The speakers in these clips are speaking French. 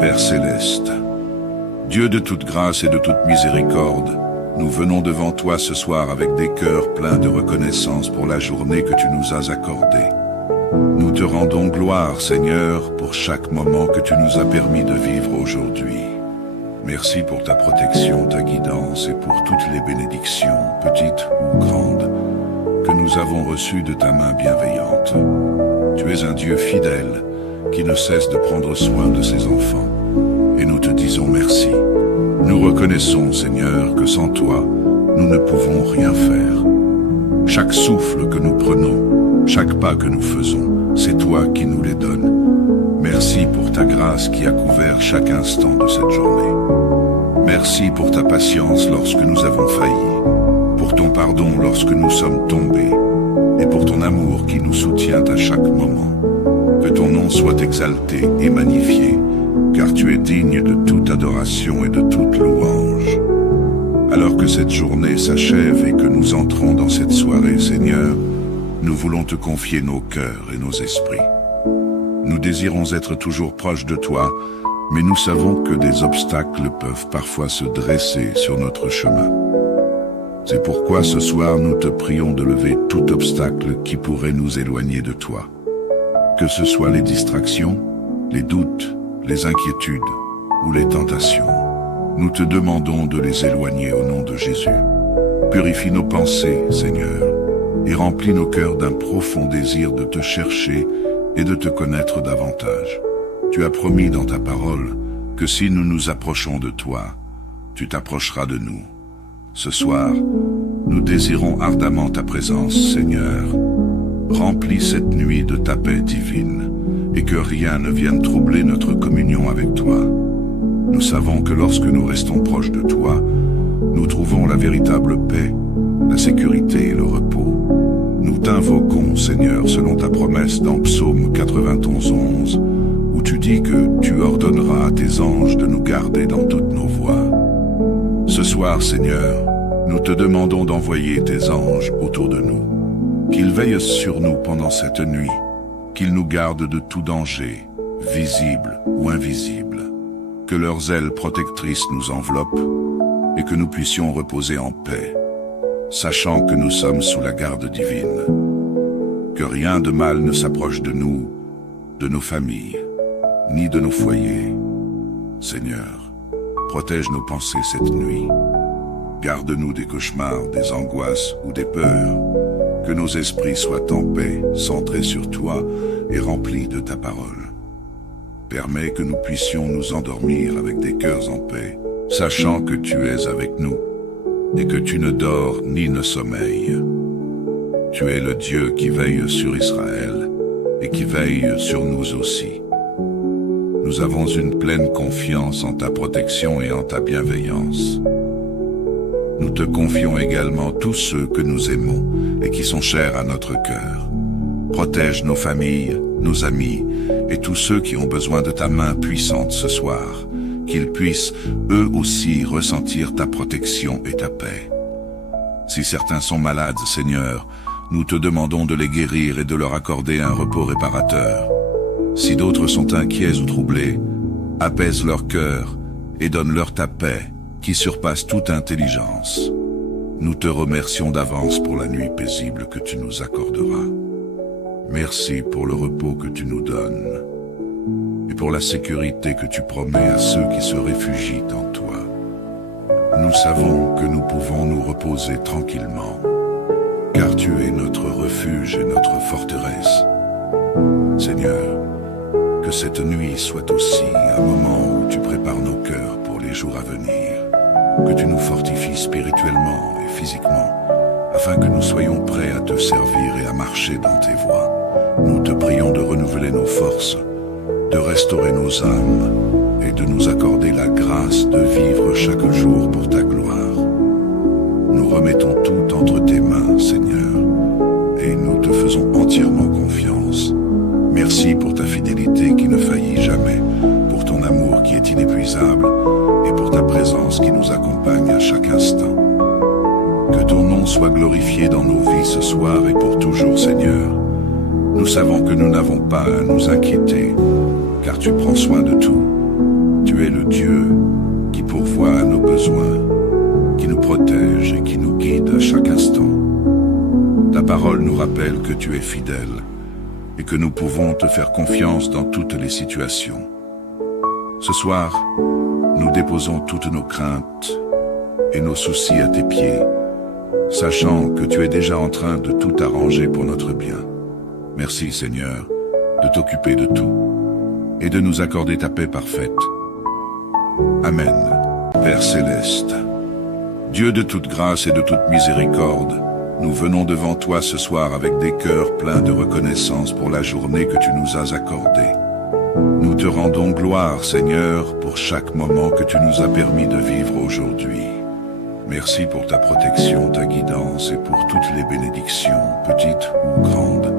Père céleste, Dieu de toute grâce et de toute miséricorde, nous venons devant toi ce soir avec des cœurs pleins de reconnaissance pour la journée que tu nous as accordée. Nous te rendons gloire, Seigneur, pour chaque moment que tu nous as permis de vivre aujourd'hui. Merci pour ta protection, ta guidance et pour toutes les bénédictions, petites ou grandes, que nous avons reçues de ta main bienveillante. Tu es un Dieu fidèle qui ne cesse de prendre soin de ses enfants. Et nous te disons merci. Nous reconnaissons, Seigneur, que sans toi, nous ne pouvons rien faire. Chaque souffle que nous prenons, chaque pas que nous faisons, c'est toi qui nous les donnes. Merci pour ta grâce qui a couvert chaque instant de cette journée. Merci pour ta patience lorsque nous avons failli, pour ton pardon lorsque nous sommes tombés, et pour ton amour qui nous soutient à chaque moment. Que ton nom soit exalté et magnifié, car tu es digne de toute adoration et de toute louange. Alors que cette journée s'achève et que nous entrons dans cette soirée, Seigneur, nous voulons te confier nos cœurs et nos esprits. Nous désirons être toujours proches de toi, mais nous savons que des obstacles peuvent parfois se dresser sur notre chemin. C'est pourquoi ce soir nous te prions de lever tout obstacle qui pourrait nous éloigner de toi. Que ce soit les distractions, les doutes, les inquiétudes ou les tentations, nous te demandons de les éloigner au nom de Jésus. Purifie nos pensées, Seigneur, et remplis nos cœurs d'un profond désir de te chercher et de te connaître davantage. Tu as promis dans ta parole que si nous nous approchons de toi, tu t'approcheras de nous. Ce soir, nous désirons ardemment ta présence, Seigneur. Remplis cette nuit de ta paix divine, et que rien ne vienne troubler notre communion avec toi. Nous savons que lorsque nous restons proches de toi, nous trouvons la véritable paix, la sécurité et le repos. Nous t'invoquons, Seigneur, selon ta promesse dans Psaume 91:11, où tu dis que tu ordonneras à tes anges de nous garder dans toutes nos voies. Ce soir, Seigneur, nous te demandons d'envoyer tes anges autour de nous, qu'ils veillent sur nous pendant cette nuit, qu'ils nous gardent de tout danger, visible ou invisible, que leurs ailes protectrices nous enveloppent et que nous puissions reposer en paix, sachant que nous sommes sous la garde divine. Que rien de mal ne s'approche de nous, de nos familles, ni de nos foyers. Seigneur, protège nos pensées cette nuit. Garde-nous des cauchemars, des angoisses ou des peurs. Que nos esprits soient en paix, centrés sur toi et remplis de ta parole. Permets que nous puissions nous endormir avec des cœurs en paix, sachant que tu es avec nous et que tu ne dors ni ne sommeilles. Tu es le Dieu qui veille sur Israël et qui veille sur nous aussi. Nous avons une pleine confiance en ta protection et en ta bienveillance. Nous te confions également tous ceux que nous aimons et qui sont chers à notre cœur. Protège nos familles, nos amis et tous ceux qui ont besoin de ta main puissante ce soir, qu'ils puissent eux aussi ressentir ta protection et ta paix. Si certains sont malades, Seigneur, nous te demandons de les guérir et de leur accorder un repos réparateur. Si d'autres sont inquiets ou troublés, apaise leur cœur et donne-leur ta paix qui surpasse toute intelligence. Nous te remercions d'avance pour la nuit paisible que tu nous accorderas. Merci pour le repos que tu nous donnes et pour la sécurité que tu promets à ceux qui se réfugient en toi. Nous savons que nous pouvons nous reposer tranquillement, car tu es notre refuge et notre forteresse. Seigneur, que cette nuit soit aussi un moment où tu prépares nos cœurs pour les jours à venir, que tu nous fortifies spirituellement et physiquement, afin que nous soyons prêts à te servir et à marcher dans tes voies. Nous te prions de renouveler nos forces, de restaurer nos âmes et de nous accorder la grâce de vivre chaque jour pour ta gloire. Nous remettons tout entre tes mains, Seigneur, et nous te faisons entièrement confiance. Merci pour ta fidélité qui ne faillit jamais, pour ton amour qui est inépuisable et pour ta présence qui nous accompagne à chaque instant. Que ton nom soit glorifié dans nos vies ce soir et pour toujours, Seigneur. Nous savons que nous n'avons pas à nous inquiéter, car tu prends soin de tout. tu es le Dieu qui pourvoit à nos besoins, qui nous protège et qui nous guide à chaque instant. Ta parole nous rappelle que tu es fidèle et que nous pouvons te faire confiance dans toutes les situations. Ce soir, nous déposons toutes nos craintes et nos soucis à tes pieds, sachant que tu es déjà en train de tout arranger pour notre bien. Merci Seigneur de t'occuper de tout et de nous accorder ta paix parfaite. Amen. Père céleste, Dieu de toute grâce et de toute miséricorde, nous venons devant toi ce soir avec des cœurs pleins de reconnaissance pour la journée que tu nous as accordée. Nous te rendons gloire, Seigneur, pour chaque moment que tu nous as permis de vivre aujourd'hui. Merci pour ta protection, ta guidance et pour toutes les bénédictions, petites ou grandes,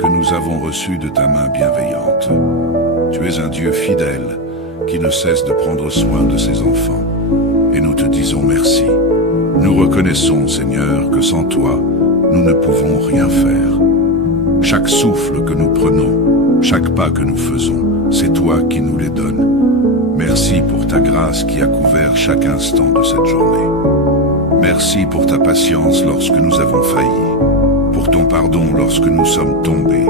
que nous avons reçues de ta main bienveillante. Tu es un Dieu fidèle qui ne cesse de prendre soin de ses enfants. Et nous te disons merci. Nous reconnaissons, Seigneur, que sans toi, nous ne pouvons rien faire. Chaque souffle que nous prenons, chaque pas que nous faisons, c'est toi qui nous les donnes. Merci pour ta grâce qui a couvert chaque instant de cette journée. Merci pour ta patience lorsque nous avons failli, pour ton pardon lorsque nous sommes tombés,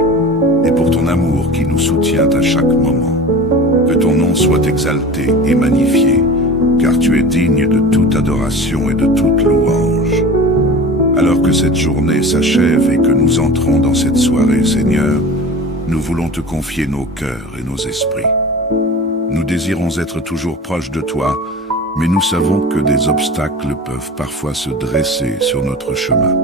et pour ton amour qui nous soutient à chaque moment. Que ton nom soit exalté et magnifié, car tu es digne de toute adoration et de toute louange. Alors que cette journée s'achève et que nous entrons dans cette soirée, Seigneur, nous voulons te confier nos cœurs et nos esprits. Nous désirons être toujours proches de toi, mais nous savons que des obstacles peuvent parfois se dresser sur notre chemin.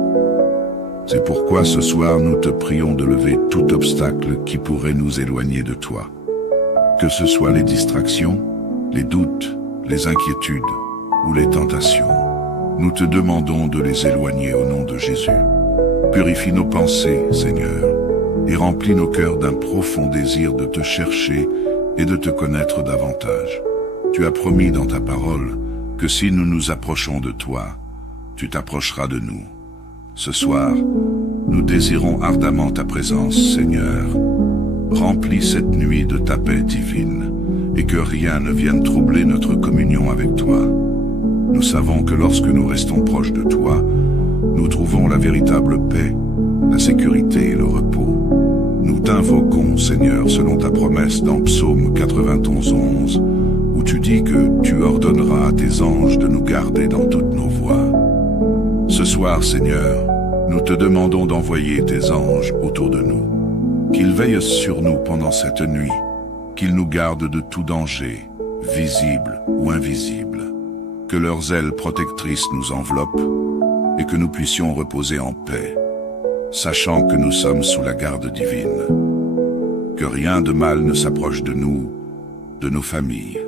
C'est pourquoi ce soir nous te prions de lever tout obstacle qui pourrait nous éloigner de toi. Que ce soit les distractions, les doutes, les inquiétudes ou les tentations, nous te demandons de les éloigner au nom de Jésus. Purifie nos pensées, Seigneur, et remplis nos cœurs d'un profond désir de te chercher et de te connaître davantage. Tu as promis dans ta parole que si nous nous approchons de toi, tu t'approcheras de nous. Ce soir, nous désirons ardemment ta présence, Seigneur. Remplis cette nuit de ta paix divine, et que rien ne vienne troubler notre communion avec toi. Nous savons que lorsque nous restons proches de toi, nous trouvons la véritable paix, la sécurité et le repos. Nous t'invoquons, Seigneur, selon ta promesse dans Psaume 91:11, où tu dis que tu ordonneras à tes anges de nous garder dans toutes nos voies. Ce soir, Seigneur, nous te demandons d'envoyer tes anges autour de nous, qu'ils veillent sur nous pendant cette nuit, qu'ils nous gardent de tout danger, visible ou invisible, que leurs ailes protectrices nous enveloppent et que nous puissions reposer en paix, sachant que nous sommes sous la garde divine. Que rien de mal ne s'approche de nous, de nos familles,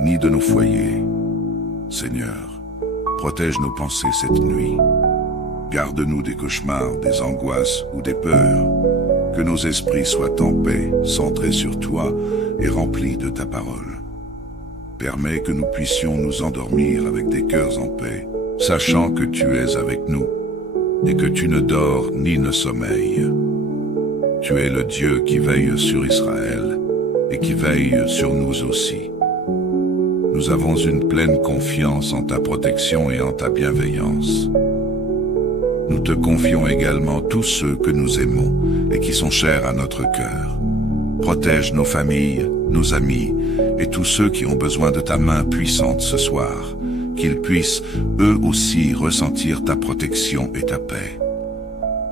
ni de nos foyers. Seigneur, protège nos pensées cette nuit. Garde-nous des cauchemars, des angoisses ou des peurs. Que nos esprits soient en paix, centrés sur toi et remplis de ta parole. Permets que nous puissions nous endormir avec des cœurs en paix, sachant que tu es avec nous et que tu ne dors ni ne sommeilles. Tu es le Dieu qui veille sur Israël et qui veille sur nous aussi. Nous avons une pleine confiance en ta protection et en ta bienveillance. Nous te confions également tous ceux que nous aimons et qui sont chers à notre cœur. Protège nos familles, nos amis et tous ceux qui ont besoin de ta main puissante ce soir, qu'ils puissent eux aussi ressentir ta protection et ta paix.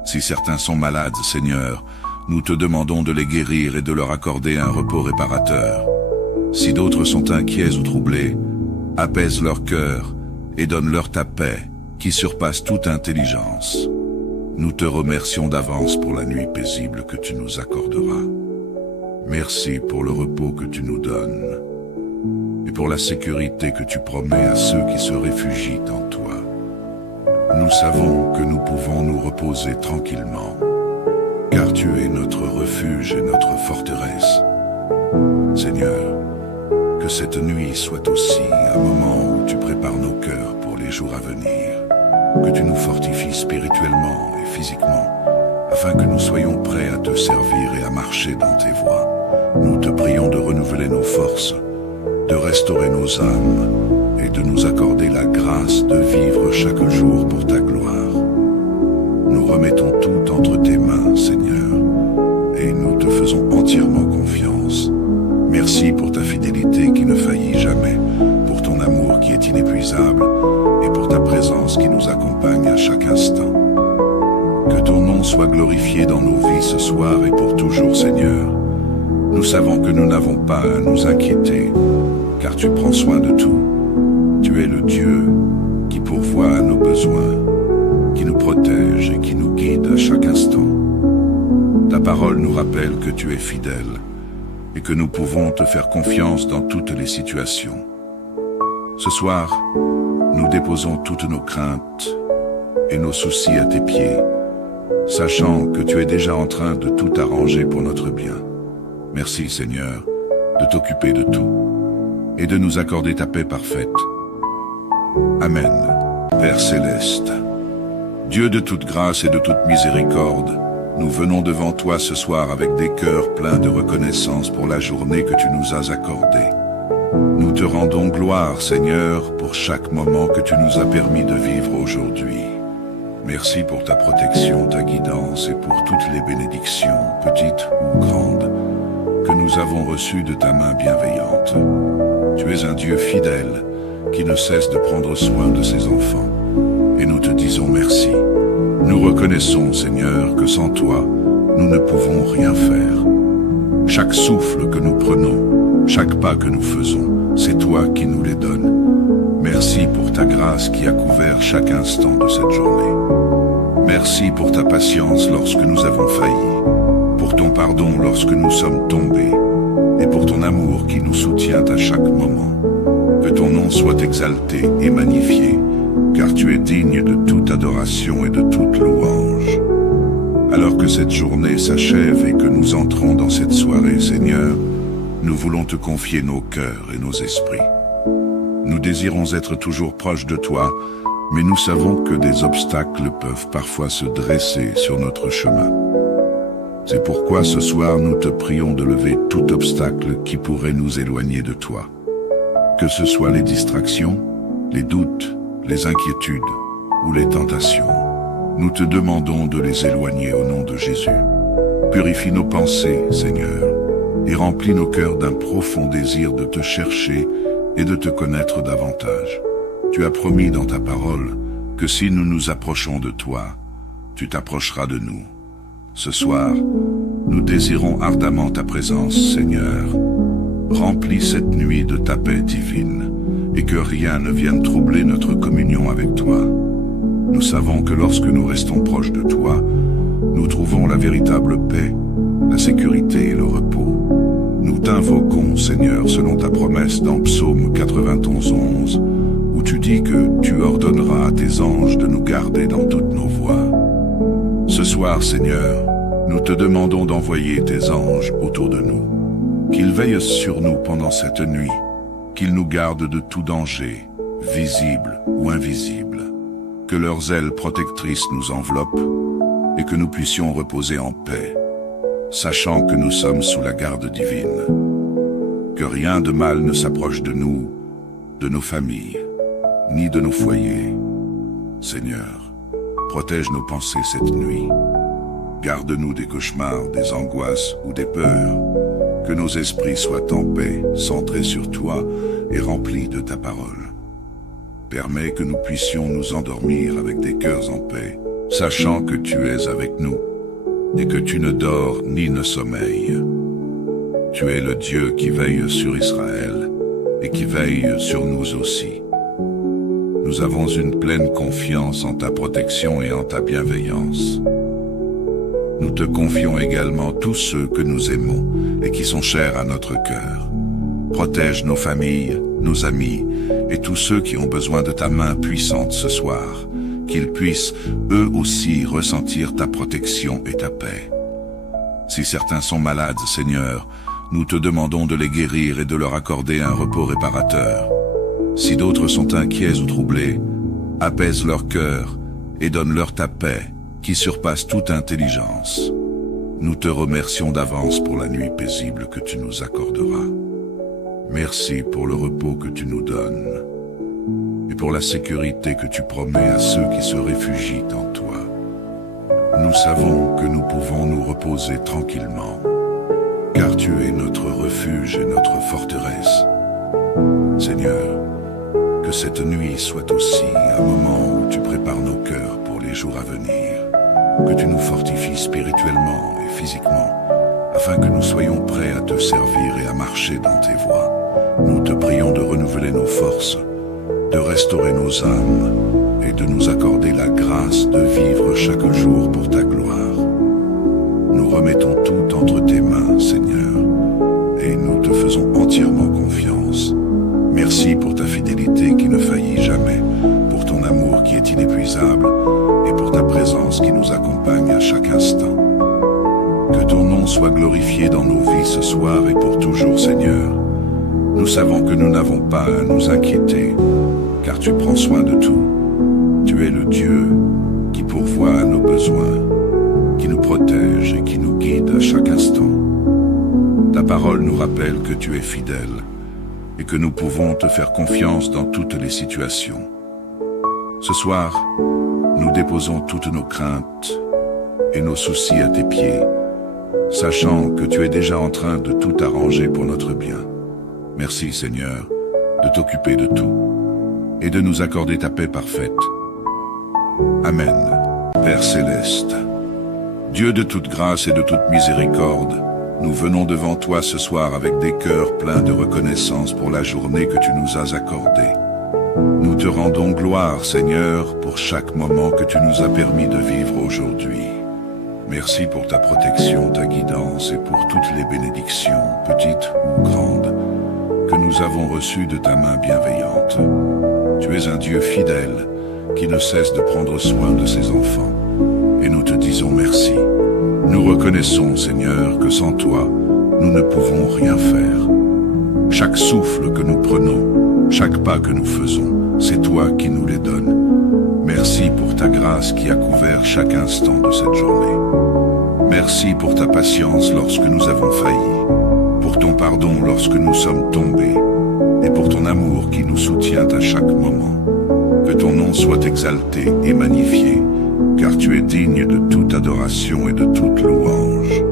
Si certains sont malades, Seigneur, nous te demandons de les guérir et de leur accorder un repos réparateur. Si d'autres sont inquiets ou troublés, apaise leur cœur et donne-leur ta paix qui surpasse toute intelligence. Nous te remercions d'avance pour la nuit paisible que tu nous accorderas. Merci pour le repos que tu nous donnes et pour la sécurité que tu promets à ceux qui se réfugient en toi. Nous savons que nous pouvons nous reposer tranquillement, car tu es notre refuge et notre forteresse. Seigneur, que cette nuit soit aussi un moment où tu prépares nos cœurs pour les jours à venir, que tu nous fortifies spirituellement et physiquement, afin que nous soyons prêts à te servir et à marcher dans tes voies. Nous te prions de renouveler nos forces, de restaurer nos âmes et de nous accorder la grâce de vivre chaque jour pour ta gloire. Nous remettons tout entre tes mains, Seigneur, et nous te faisons entièrement confiance. Merci pour ta fidélité qui ne faillit jamais, pour ton amour qui est inépuisable et pour ta présence qui nous accompagne à chaque instant. Que ton nom soit glorifié dans nos vies ce soir et pour toujours, Seigneur. Nous savons que nous n'avons pas à nous inquiéter, car tu prends soin de tout. Tu es le Dieu qui pourvoit à nos besoins, qui nous protège et qui nous guide à chaque instant. Ta parole nous rappelle que tu es fidèle et que nous pouvons te faire confiance dans toutes les situations. Ce soir, nous déposons toutes nos craintes et nos soucis à tes pieds, sachant que tu es déjà en train de tout arranger pour notre bien. Merci, Seigneur, de t'occuper de tout et de nous accorder ta paix parfaite. Amen. Père céleste, Dieu de toute grâce et de toute miséricorde, nous venons devant toi ce soir avec des cœurs pleins de reconnaissance pour la journée que tu nous as accordée. Nous te rendons gloire, Seigneur, pour chaque moment que tu nous as permis de vivre aujourd'hui. Merci pour ta protection, ta guidance et pour toutes les bénédictions, petites ou grandes, que nous avons reçues de ta main bienveillante. Tu es un Dieu fidèle qui ne cesse de prendre soin de ses enfants, et nous te disons merci. Nous reconnaissons, Seigneur, que sans toi, nous ne pouvons rien faire. Chaque souffle que nous prenons, chaque pas que nous faisons, c'est toi qui nous les donnes. Merci pour ta grâce qui a couvert chaque instant de cette journée. Merci pour ta patience lorsque nous avons failli, pour ton pardon lorsque nous sommes tombés, et pour ton amour qui nous soutient à chaque moment. Que ton nom soit exalté et magnifié, car tu es digne de toute adoration et de toute louange. Alors que cette journée s'achève et que nous entrons dans cette soirée, Seigneur, nous voulons te confier nos cœurs et nos esprits. Nous désirons être toujours proches de toi, mais nous savons que des obstacles peuvent parfois se dresser sur notre chemin. C'est pourquoi ce soir nous te prions de lever tout obstacle qui pourrait nous éloigner de toi. Que ce soit les distractions, les doutes, les inquiétudes ou les tentations, nous te demandons de les éloigner au nom de Jésus. Purifie nos pensées, Seigneur, et remplis nos cœurs d'un profond désir de te chercher et de te connaître davantage. Tu as promis dans ta parole que si nous nous approchons de toi, tu t'approcheras de nous. Ce soir, nous désirons ardemment ta présence, Seigneur. Remplis cette nuit de ta paix divine, et que rien ne vienne troubler notre communion avec toi. Nous savons que lorsque nous restons proches de toi, nous trouvons la véritable paix, la sécurité et le repos. Nous t'invoquons, Seigneur, selon ta promesse dans Psaume 91:11, où tu dis que tu ordonneras à tes anges de nous garder dans toutes nos voies. Ce soir, Seigneur, nous te demandons d'envoyer tes anges autour de nous, qu'ils veillent sur nous pendant cette nuit, qu'ils nous gardent de tout danger, visible ou invisible, que leurs ailes protectrices nous enveloppent et que nous puissions reposer en paix, sachant que nous sommes sous la garde divine. Que rien de mal ne s'approche de nous, de nos familles, ni de nos foyers. Seigneur, protège nos pensées cette nuit. Garde-nous des cauchemars, des angoisses ou des peurs. Que nos esprits soient en paix, centrés sur toi et remplis de ta parole. Permets que nous puissions nous endormir avec des cœurs en paix, sachant que tu es avec nous et que tu ne dors ni ne sommeilles. Tu es le Dieu qui veille sur Israël et qui veille sur nous aussi. Nous avons une pleine confiance en ta protection et en ta bienveillance. Nous te confions également tous ceux que nous aimons et qui sont chers à notre cœur. Protège nos familles, nos amis et tous ceux qui ont besoin de ta main puissante ce soir, qu'ils puissent eux aussi ressentir ta protection et ta paix. Si certains sont malades, Seigneur, nous te demandons de les guérir et de leur accorder un repos réparateur. Si d'autres sont inquiets ou troublés, apaise leur cœur et donne-leur ta paix qui surpasse toute intelligence. Nous te remercions d'avance pour la nuit paisible que tu nous accorderas. Merci pour le repos que tu nous donnes et pour la sécurité que tu promets à ceux qui se réfugient en toi. Nous savons que nous pouvons nous reposer tranquillement, car tu es notre refuge et notre forteresse. Seigneur, que cette nuit soit aussi un moment où tu prépares nos cœurs pour les jours à venir, que tu nous fortifies spirituellement et physiquement, afin que nous soyons prêts à te servir et à marcher dans tes voies. Nous te prions de renouveler nos forces, de restaurer nos âmes et de nous accorder la grâce de vivre chaque jour pour ta gloire. Nous remettons tout entre tes mains, Seigneur, et nous te faisons entièrement confiance. Merci pour ta fidélité qui ne faillit jamais, pour ton amour qui est inépuisable et pour ta présence qui nous accompagne à chaque instant. Que ton nom soit glorifié dans nos vies ce soir et pour toujours, Seigneur. Nous savons que nous n'avons pas à nous inquiéter, car tu prends soin de tout. Tu es le Dieu qui pourvoit à nos besoins, qui nous protège et qui nous guide à chaque instant. Ta parole nous rappelle que tu es fidèle et que nous pouvons te faire confiance dans toutes les situations. Ce soir, nous déposons toutes nos craintes et nos soucis à tes pieds, sachant que tu es déjà en train de tout arranger pour notre bien. Merci, Seigneur, de t'occuper de tout et de nous accorder ta paix parfaite. Amen. Père céleste, Dieu de toute grâce et de toute miséricorde, nous venons devant toi ce soir avec des cœurs pleins de reconnaissance pour la journée que tu nous as accordée. Nous te rendons gloire, Seigneur, pour chaque moment que tu nous as permis de vivre aujourd'hui. Merci pour ta protection, ta guidance et pour toutes les bénédictions, petites ou grandes, que nous avons reçues de ta main bienveillante. Tu es un Dieu fidèle qui ne cesse de prendre soin de ses enfants, et nous te disons merci. Nous reconnaissons, Seigneur, que sans toi, nous ne pouvons rien faire. Chaque souffle que nous prenons, chaque pas que nous faisons, c'est toi qui nous les donnes. Merci pour ta grâce qui a couvert chaque instant de cette journée. Merci pour ta patience lorsque nous avons failli, pour ton pardon lorsque nous sommes tombés, et pour ton amour qui nous soutient à chaque moment. Que ton nom soit exalté et magnifié, car tu es digne de toute adoration et de toute louange.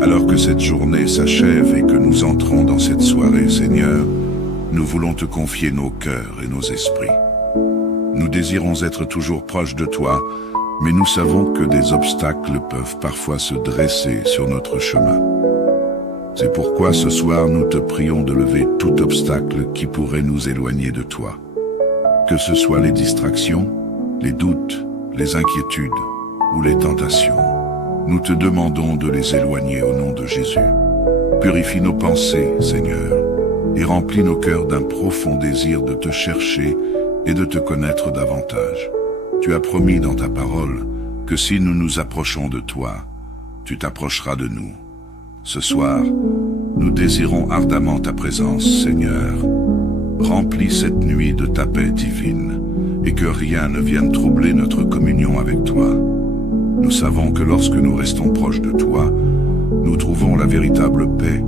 Alors que cette journée s'achève et que nous entrons dans cette soirée, Seigneur, nous voulons te confier nos cœurs et nos esprits. Nous désirons être toujours proches de toi, mais nous savons que des obstacles peuvent parfois se dresser sur notre chemin. C'est pourquoi ce soir nous te prions de lever tout obstacle qui pourrait nous éloigner de toi. Que ce soit les distractions, les doutes, les inquiétudes ou les tentations, nous te demandons de les éloigner au nom de Jésus. Purifie nos pensées, Seigneur, et remplis nos cœurs d'un profond désir de te chercher et de te connaître davantage. Tu as promis dans ta parole que si nous nous approchons de toi, tu t'approcheras de nous. Ce soir, nous désirons ardemment ta présence, Seigneur. Remplis cette nuit de ta paix divine, et que rien ne vienne troubler notre communion avec toi. Nous savons que lorsque nous restons proches de toi, nous trouvons la véritable paix,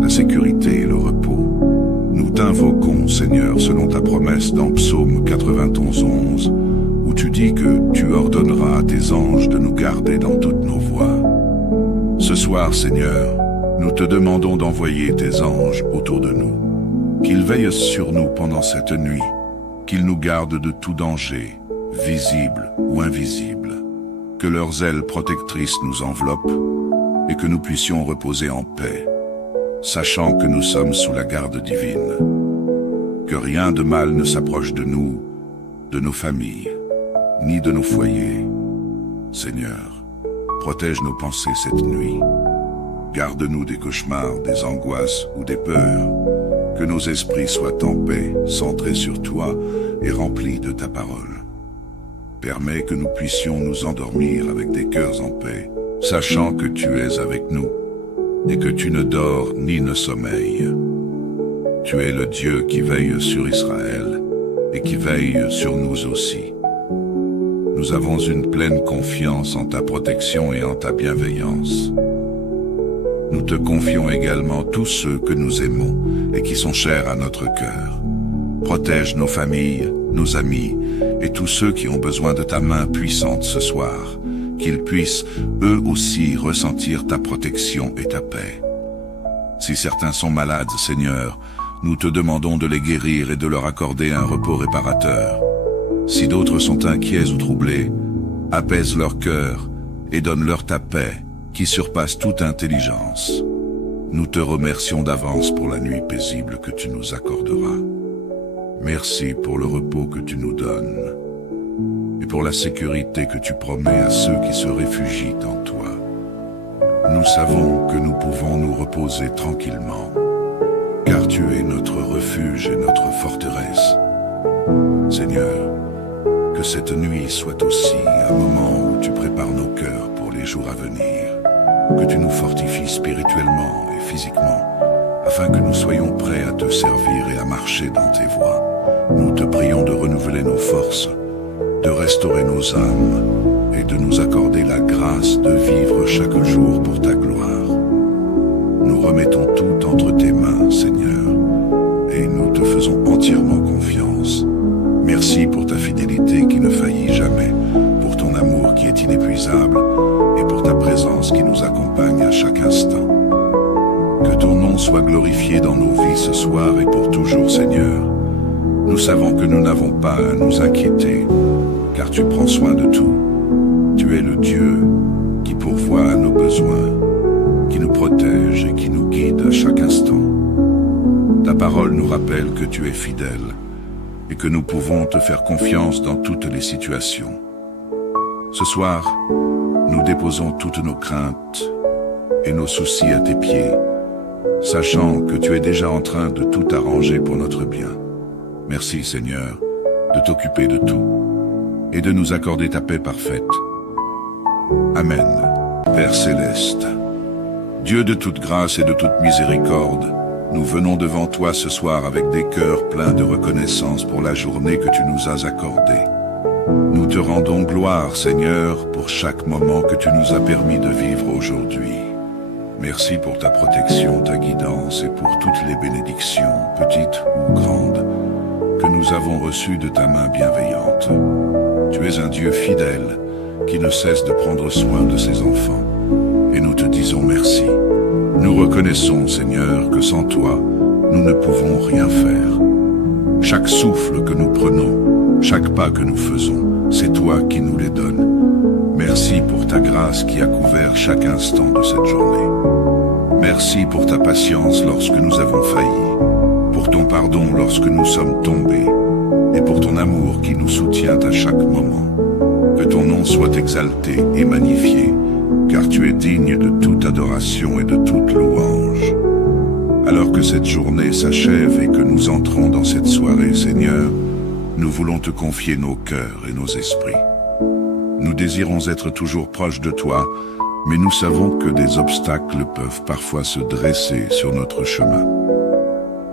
la sécurité et le repos. Nous t'invoquons, Seigneur, selon ta promesse dans Psaume 91:11, où tu dis que tu ordonneras à tes anges de nous garder dans toutes nos voies. Ce soir, Seigneur, nous te demandons d'envoyer tes anges autour de nous, qu'ils veillent sur nous pendant cette nuit, qu'ils nous gardent de tout danger, visible ou invisible, que leurs ailes protectrices nous enveloppent et que nous puissions reposer en paix, sachant que nous sommes sous la garde divine. Que rien de mal ne s'approche de nous, de nos familles, ni de nos foyers. Seigneur, protège nos pensées cette nuit. Garde-nous des cauchemars, des angoisses ou des peurs. Que nos esprits soient en paix, centrés sur toi et remplis de ta parole. Permets que nous puissions nous endormir avec des cœurs en paix, sachant que tu es avec nous et que tu ne dors ni ne sommeilles. Tu es le Dieu qui veille sur Israël et qui veille sur nous aussi. Nous avons une pleine confiance en ta protection et en ta bienveillance. Nous te confions également tous ceux que nous aimons et qui sont chers à notre cœur. Protège nos familles, nos amis et tous ceux qui ont besoin de ta main puissante ce soir, qu'ils puissent eux aussi ressentir ta protection et ta paix. Si certains sont malades, Seigneur, nous te demandons de les guérir et de leur accorder un repos réparateur. Si d'autres sont inquiets ou troublés, apaise leur cœur et donne-leur ta paix qui surpasse toute intelligence. Nous te remercions d'avance pour la nuit paisible que tu nous accorderas. Merci pour le repos que tu nous donnes et pour la sécurité que tu promets à ceux qui se réfugient en toi. Nous savons que nous pouvons nous reposer tranquillement, car tu es notre refuge et notre forteresse. Seigneur, que cette nuit soit aussi un moment où tu prépares nos cœurs pour les jours à venir, que tu nous fortifies spirituellement et physiquement, afin que nous soyons prêts à te servir et à marcher dans tes voies. Nous te prions de renouveler nos forces, de restaurer nos âmes et de nous accorder la grâce de vivre chaque jour pour ta gloire. Nous remettons tout entre tes mains, Seigneur, et nous te faisons entièrement confiance. Merci pour ta fidélité qui ne faillit jamais, pour ton amour qui est inépuisable et pour ta présence qui nous accompagne à chaque instant. Que ton nom soit glorifié dans nos vies ce soir et pour toujours, Seigneur. Nous savons que nous n'avons pas à nous inquiéter, car tu prends soin de tout. Tu es le Dieu qui pourvoit à nos besoins, qui nous protège et qui nous guide à chaque instant. Ta parole nous rappelle que tu es fidèle et que nous pouvons te faire confiance dans toutes les situations. Ce soir, nous déposons toutes nos craintes et nos soucis à tes pieds, sachant que tu es déjà en train de tout arranger pour notre bien. Merci, Seigneur, de t'occuper de tout et de nous accorder ta paix parfaite. Amen. Père céleste, Dieu de toute grâce et de toute miséricorde, nous venons devant toi ce soir avec des cœurs pleins de reconnaissance pour la journée que tu nous as accordée. Nous te rendons gloire, Seigneur, pour chaque moment que tu nous as permis de vivre aujourd'hui. Merci pour ta protection, ta guidance et pour toutes les bénédictions, petites ou grandes, que nous avons reçues de ta main bienveillante. Tu es un Dieu fidèle qui ne cesse de prendre soin de ses enfants, et nous te disons merci. Nous reconnaissons, Seigneur, que sans toi, nous ne pouvons rien faire. Chaque souffle que nous prenons, chaque pas que nous faisons, c'est toi qui nous les donnes. Merci pour ta grâce qui a couvert chaque instant de cette journée. Merci pour ta patience lorsque nous avons failli, pour ton pardon lorsque nous sommes tombés, et pour ton amour qui nous soutient à chaque moment. Que ton nom soit exalté et magnifié, car tu es digne de toute adoration et de toute louange. Alors que cette journée s'achève et que nous entrons dans cette soirée, Seigneur, nous voulons te confier nos cœurs et nos esprits. Nous désirons être toujours proches de toi, mais nous savons que des obstacles peuvent parfois se dresser sur notre chemin.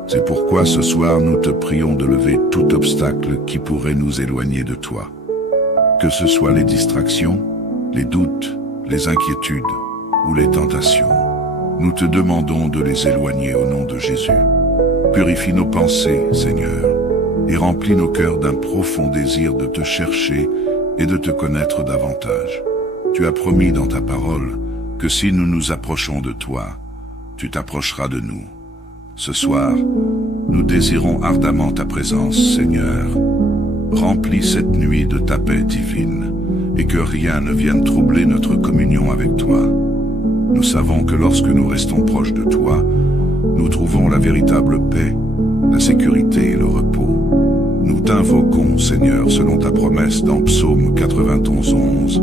C'est pourquoi ce soir nous te prions de lever tout obstacle qui pourrait nous éloigner de toi. Que ce soit les distractions, les doutes, les inquiétudes ou les tentations, nous te demandons de les éloigner au nom de Jésus. Purifie nos pensées, Seigneur, et remplis nos cœurs d'un profond désir de te chercher et de te connaître davantage. Tu as promis dans ta parole que si nous nous approchons de toi, tu t'approcheras de nous. Ce soir, nous désirons ardemment ta présence, Seigneur. Remplis cette nuit de ta paix divine, et que rien ne vienne troubler notre communion avec toi. Nous savons que lorsque nous restons proches de toi, nous trouvons la véritable paix, la sécurité et le repos. Nous t'invoquons, Seigneur, selon ta promesse dans Psaume 91:11,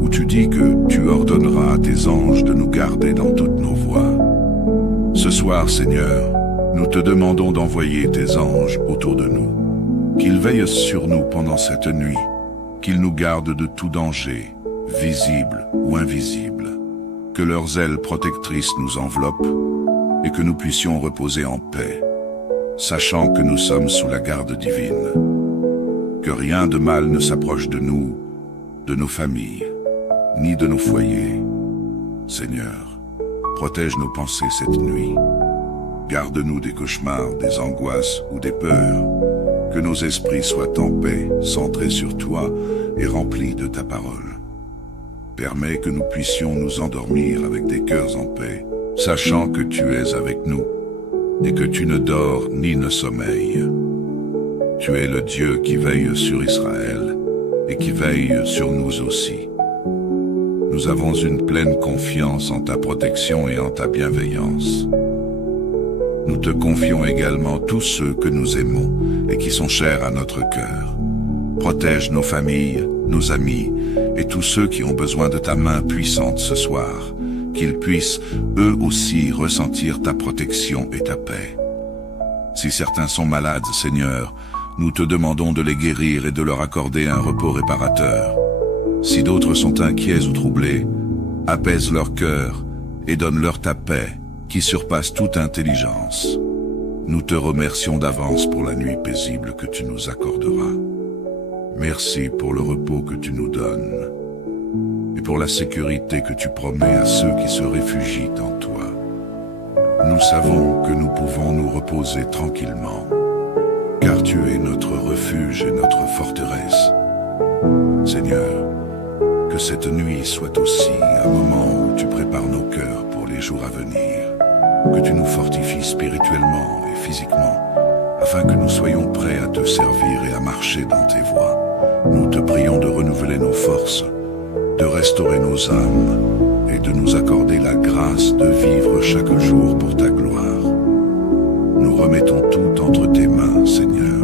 où tu dis que tu ordonneras à tes anges de nous garder dans toutes nos voies. Ce soir, Seigneur, nous te demandons d'envoyer tes anges autour de nous, qu'ils veillent sur nous pendant cette nuit, qu'ils nous gardent de tout danger, visible ou invisible, que leurs ailes protectrices nous enveloppent et que nous puissions reposer en paix, sachant que nous sommes sous la garde divine. Que rien de mal ne s'approche de nous, de nos familles, ni de nos foyers. Seigneur, Protège nos pensées cette nuit. Garde-nous des cauchemars, des angoisses ou des peurs. Que nos esprits soient en paix, centrés sur toi et remplis de ta parole. Permets que nous puissions nous endormir avec des cœurs en paix, sachant que tu es avec nous et que tu ne dors ni ne sommeilles. Tu es le Dieu qui veille sur Israël et qui veille sur nous aussi. Nous avons une pleine confiance en ta protection et en ta bienveillance. Nous te confions également tous ceux que nous aimons et qui sont chers à notre cœur. Protège nos familles, nos amis et tous ceux qui ont besoin de ta main puissante ce soir, qu'ils puissent eux aussi ressentir ta protection et ta paix. Si certains sont malades, Seigneur, nous te demandons de les guérir et de leur accorder un repos réparateur. Si d'autres sont inquiets ou troublés, apaise leur cœur et donne-leur ta paix qui surpasse toute intelligence. Nous te remercions d'avance pour la nuit paisible que tu nous accorderas. Merci pour le repos que tu nous donnes et pour la sécurité que tu promets à ceux qui se réfugient en toi. Nous savons que nous pouvons nous reposer tranquillement, car tu es notre refuge et notre forteresse. Seigneur, que cette nuit soit aussi un moment où tu prépares nos cœurs pour les jours à venir, que tu nous fortifies spirituellement et physiquement, afin que nous soyons prêts à te servir et à marcher dans tes voies. Nous te prions de renouveler nos forces, de restaurer nos âmes et de nous accorder la grâce de vivre chaque jour pour ta gloire. Nous remettons tout entre tes mains, Seigneur,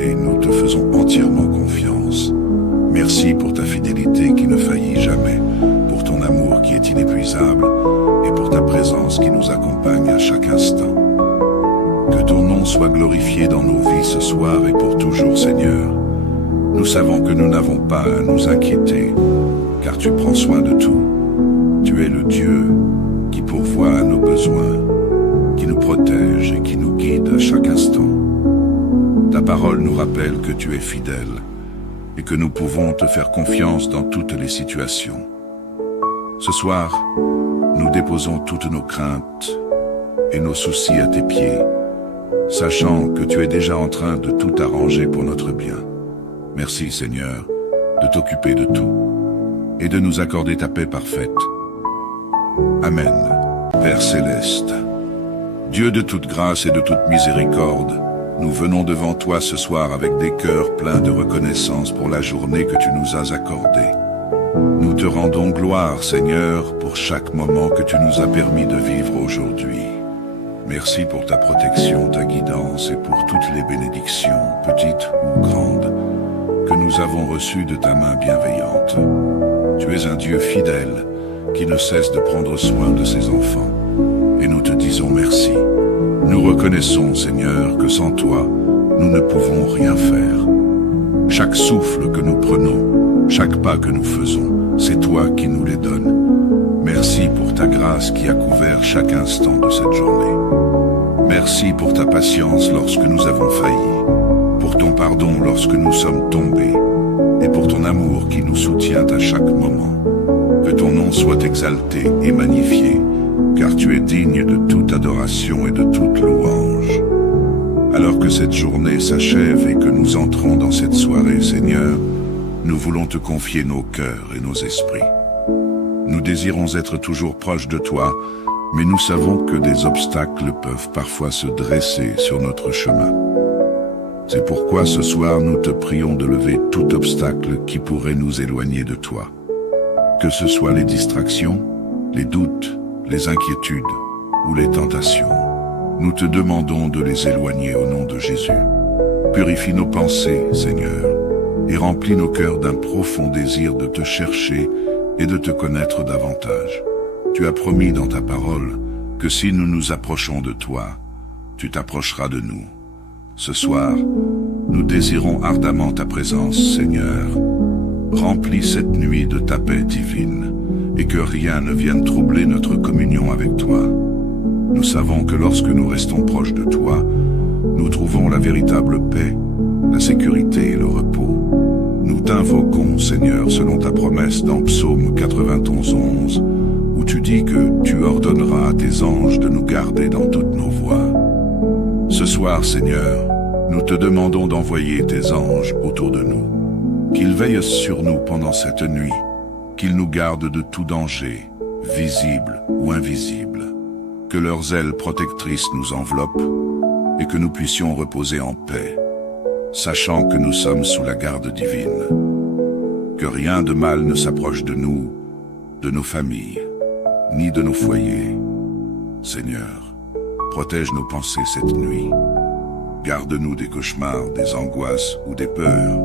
et nous te faisons entièrement confiance. Merci pour ta fidélité qui ne faillit jamais, pour ton amour qui est inépuisable et pour ta présence qui nous accompagne à chaque instant. Que ton nom soit glorifié dans nos vies ce soir et pour toujours, Seigneur. Nous savons que nous n'avons pas à nous inquiéter, car tu prends soin de tout. Tu es le Dieu qui pourvoit à nos besoins, qui nous protège et qui nous guide à chaque instant. Ta parole nous rappelle que tu es fidèle et que nous pouvons te faire confiance dans toutes les situations. Ce soir, nous déposons toutes nos craintes et nos soucis à tes pieds, sachant que tu es déjà en train de tout arranger pour notre bien. Merci, Seigneur, de t'occuper de tout et de nous accorder ta paix parfaite. Amen. Père céleste, Dieu de toute grâce et de toute miséricorde, nous venons devant toi ce soir avec des cœurs pleins de reconnaissance pour la journée que tu nous as accordée. Nous te rendons gloire, Seigneur, pour chaque moment que tu nous as permis de vivre aujourd'hui. Merci pour ta protection, ta guidance et pour toutes les bénédictions, petites ou grandes, que nous avons reçues de ta main bienveillante. Tu es un Dieu fidèle qui ne cesse de prendre soin de ses enfants, et nous te disons merci. Nous reconnaissons, Seigneur, que sans toi, nous ne pouvons rien faire. Chaque souffle que nous prenons, chaque pas que nous faisons, c'est toi qui nous les donnes. Merci pour ta grâce qui a couvert chaque instant de cette journée. Merci pour ta patience lorsque nous avons failli, pour ton pardon lorsque nous sommes tombés, et pour ton amour qui nous soutient à chaque moment. Que ton nom soit exalté et magnifié, car tu es digne de toute adoration et de toute louange. Alors que cette journée s'achève et que nous entrons dans cette soirée, Seigneur, nous voulons te confier nos cœurs et nos esprits. Nous désirons être toujours proches de toi, mais nous savons que des obstacles peuvent parfois se dresser sur notre chemin. C'est pourquoi ce soir nous te prions de lever tout obstacle qui pourrait nous éloigner de toi. Que ce soit les distractions, les doutes, les inquiétudes ou les tentations, nous te demandons de les éloigner au nom de Jésus. Purifie nos pensées, Seigneur, et remplis nos cœurs d'un profond désir de te chercher et de te connaître davantage. Tu as promis dans ta parole que si nous nous approchons de toi, tu t'approcheras de nous. Ce soir, nous désirons ardemment ta présence, Seigneur. Remplis cette nuit de ta paix divine, et que rien ne vienne troubler notre communion avec toi. Nous savons que lorsque nous restons proches de toi, nous trouvons la véritable paix, la sécurité et le repos. Nous t'invoquons, Seigneur, selon ta promesse dans Psaume 91:11, où tu dis que tu ordonneras à tes anges de nous garder dans toutes nos voies. Ce soir, Seigneur, nous te demandons d'envoyer tes anges autour de nous, qu'ils veillent sur nous pendant cette nuit, qu'ils nous gardent de tout danger, visible ou invisible, que leurs ailes protectrices nous enveloppent et que nous puissions reposer en paix, sachant que nous sommes sous la garde divine, que rien de mal ne s'approche de nous, de nos familles, ni de nos foyers. Seigneur, protège nos pensées cette nuit. Garde-nous des cauchemars, des angoisses ou des peurs.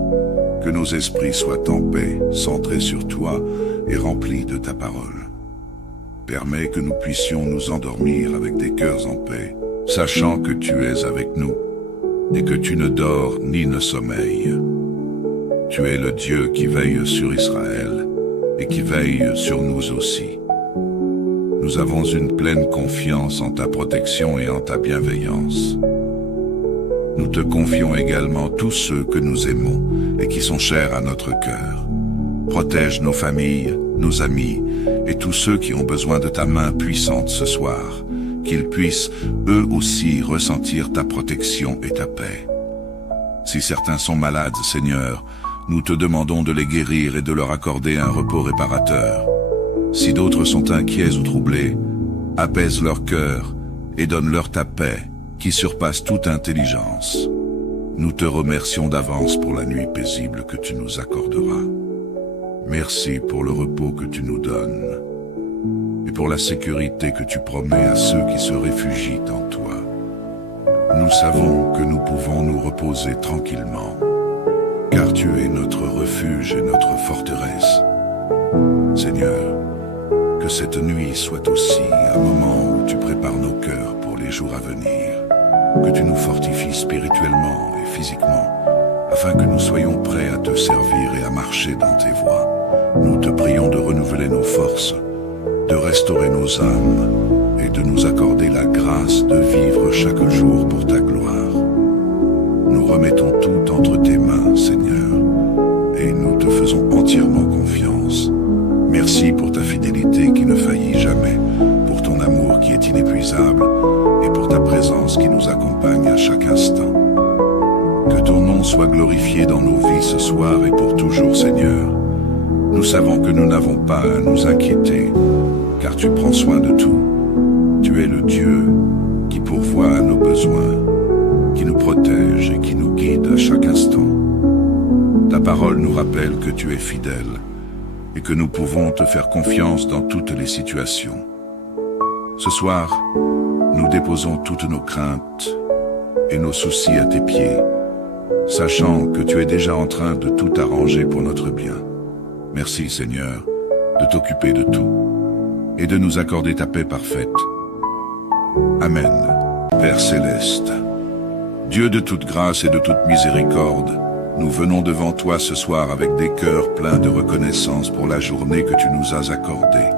Que nos esprits soient en paix, centrés sur toi et remplis de ta parole. Permets que nous puissions nous endormir avec des cœurs en paix, sachant que tu es avec nous et que tu ne dors ni ne sommeilles. Tu es le Dieu qui veille sur Israël et qui veille sur nous aussi. Nous avons une pleine confiance en ta protection et en ta bienveillance. Nous te confions également tous ceux que nous aimons et qui sont chers à notre cœur. Protège nos familles, nos amis et tous ceux qui ont besoin de ta main puissante ce soir, qu'ils puissent eux aussi ressentir ta protection et ta paix. Si certains sont malades, Seigneur, nous te demandons de les guérir et de leur accorder un repos réparateur. Si d'autres sont inquiets ou troublés, apaise leur cœur et donne-leur ta paix qui surpasse toute intelligence. Nous te remercions d'avance pour la nuit paisible que tu nous accorderas. Merci pour le repos que tu nous donnes et pour la sécurité que tu promets à ceux qui se réfugient en toi. Nous savons que nous pouvons nous reposer tranquillement, car tu es notre refuge et notre forteresse. Seigneur, que cette nuit soit aussi un moment où tu prépares nos cœurs pour les jours à venir, que tu nous fortifies spirituellement et physiquement, afin que nous soyons prêts à te servir et à marcher dans tes voies. Nous te prions de renouveler nos forces, de restaurer nos âmes et de nous accorder la grâce de vivre chaque jour pour ta gloire. Nous remettons tout entre tes mains, Seigneur, et nous te faisons entièrement confiance. Merci pour ta fidélité qui ne faillit jamais, pour ton amour qui est inépuisable et pour ta présence qui nous accompagne à chaque instant. Que ton nom soit glorifié dans nos vies ce soir et pour toujours, Seigneur. Nous savons que nous n'avons pas à nous inquiéter, car tu prends soin de tout. Tu es le Dieu qui pourvoit à nos besoins, qui nous protège et qui nous guide à chaque instant. Ta parole nous rappelle que tu es fidèle et que nous pouvons te faire confiance dans toutes les situations. Ce soir, nous déposons toutes nos craintes et nos soucis à tes pieds, sachant que tu es déjà en train de tout arranger pour notre bien. Merci, Seigneur, de t'occuper de tout et de nous accorder ta paix parfaite. Amen. Père céleste, Dieu de toute grâce et de toute miséricorde, nous venons devant toi ce soir avec des cœurs pleins de reconnaissance pour la journée que tu nous as accordée.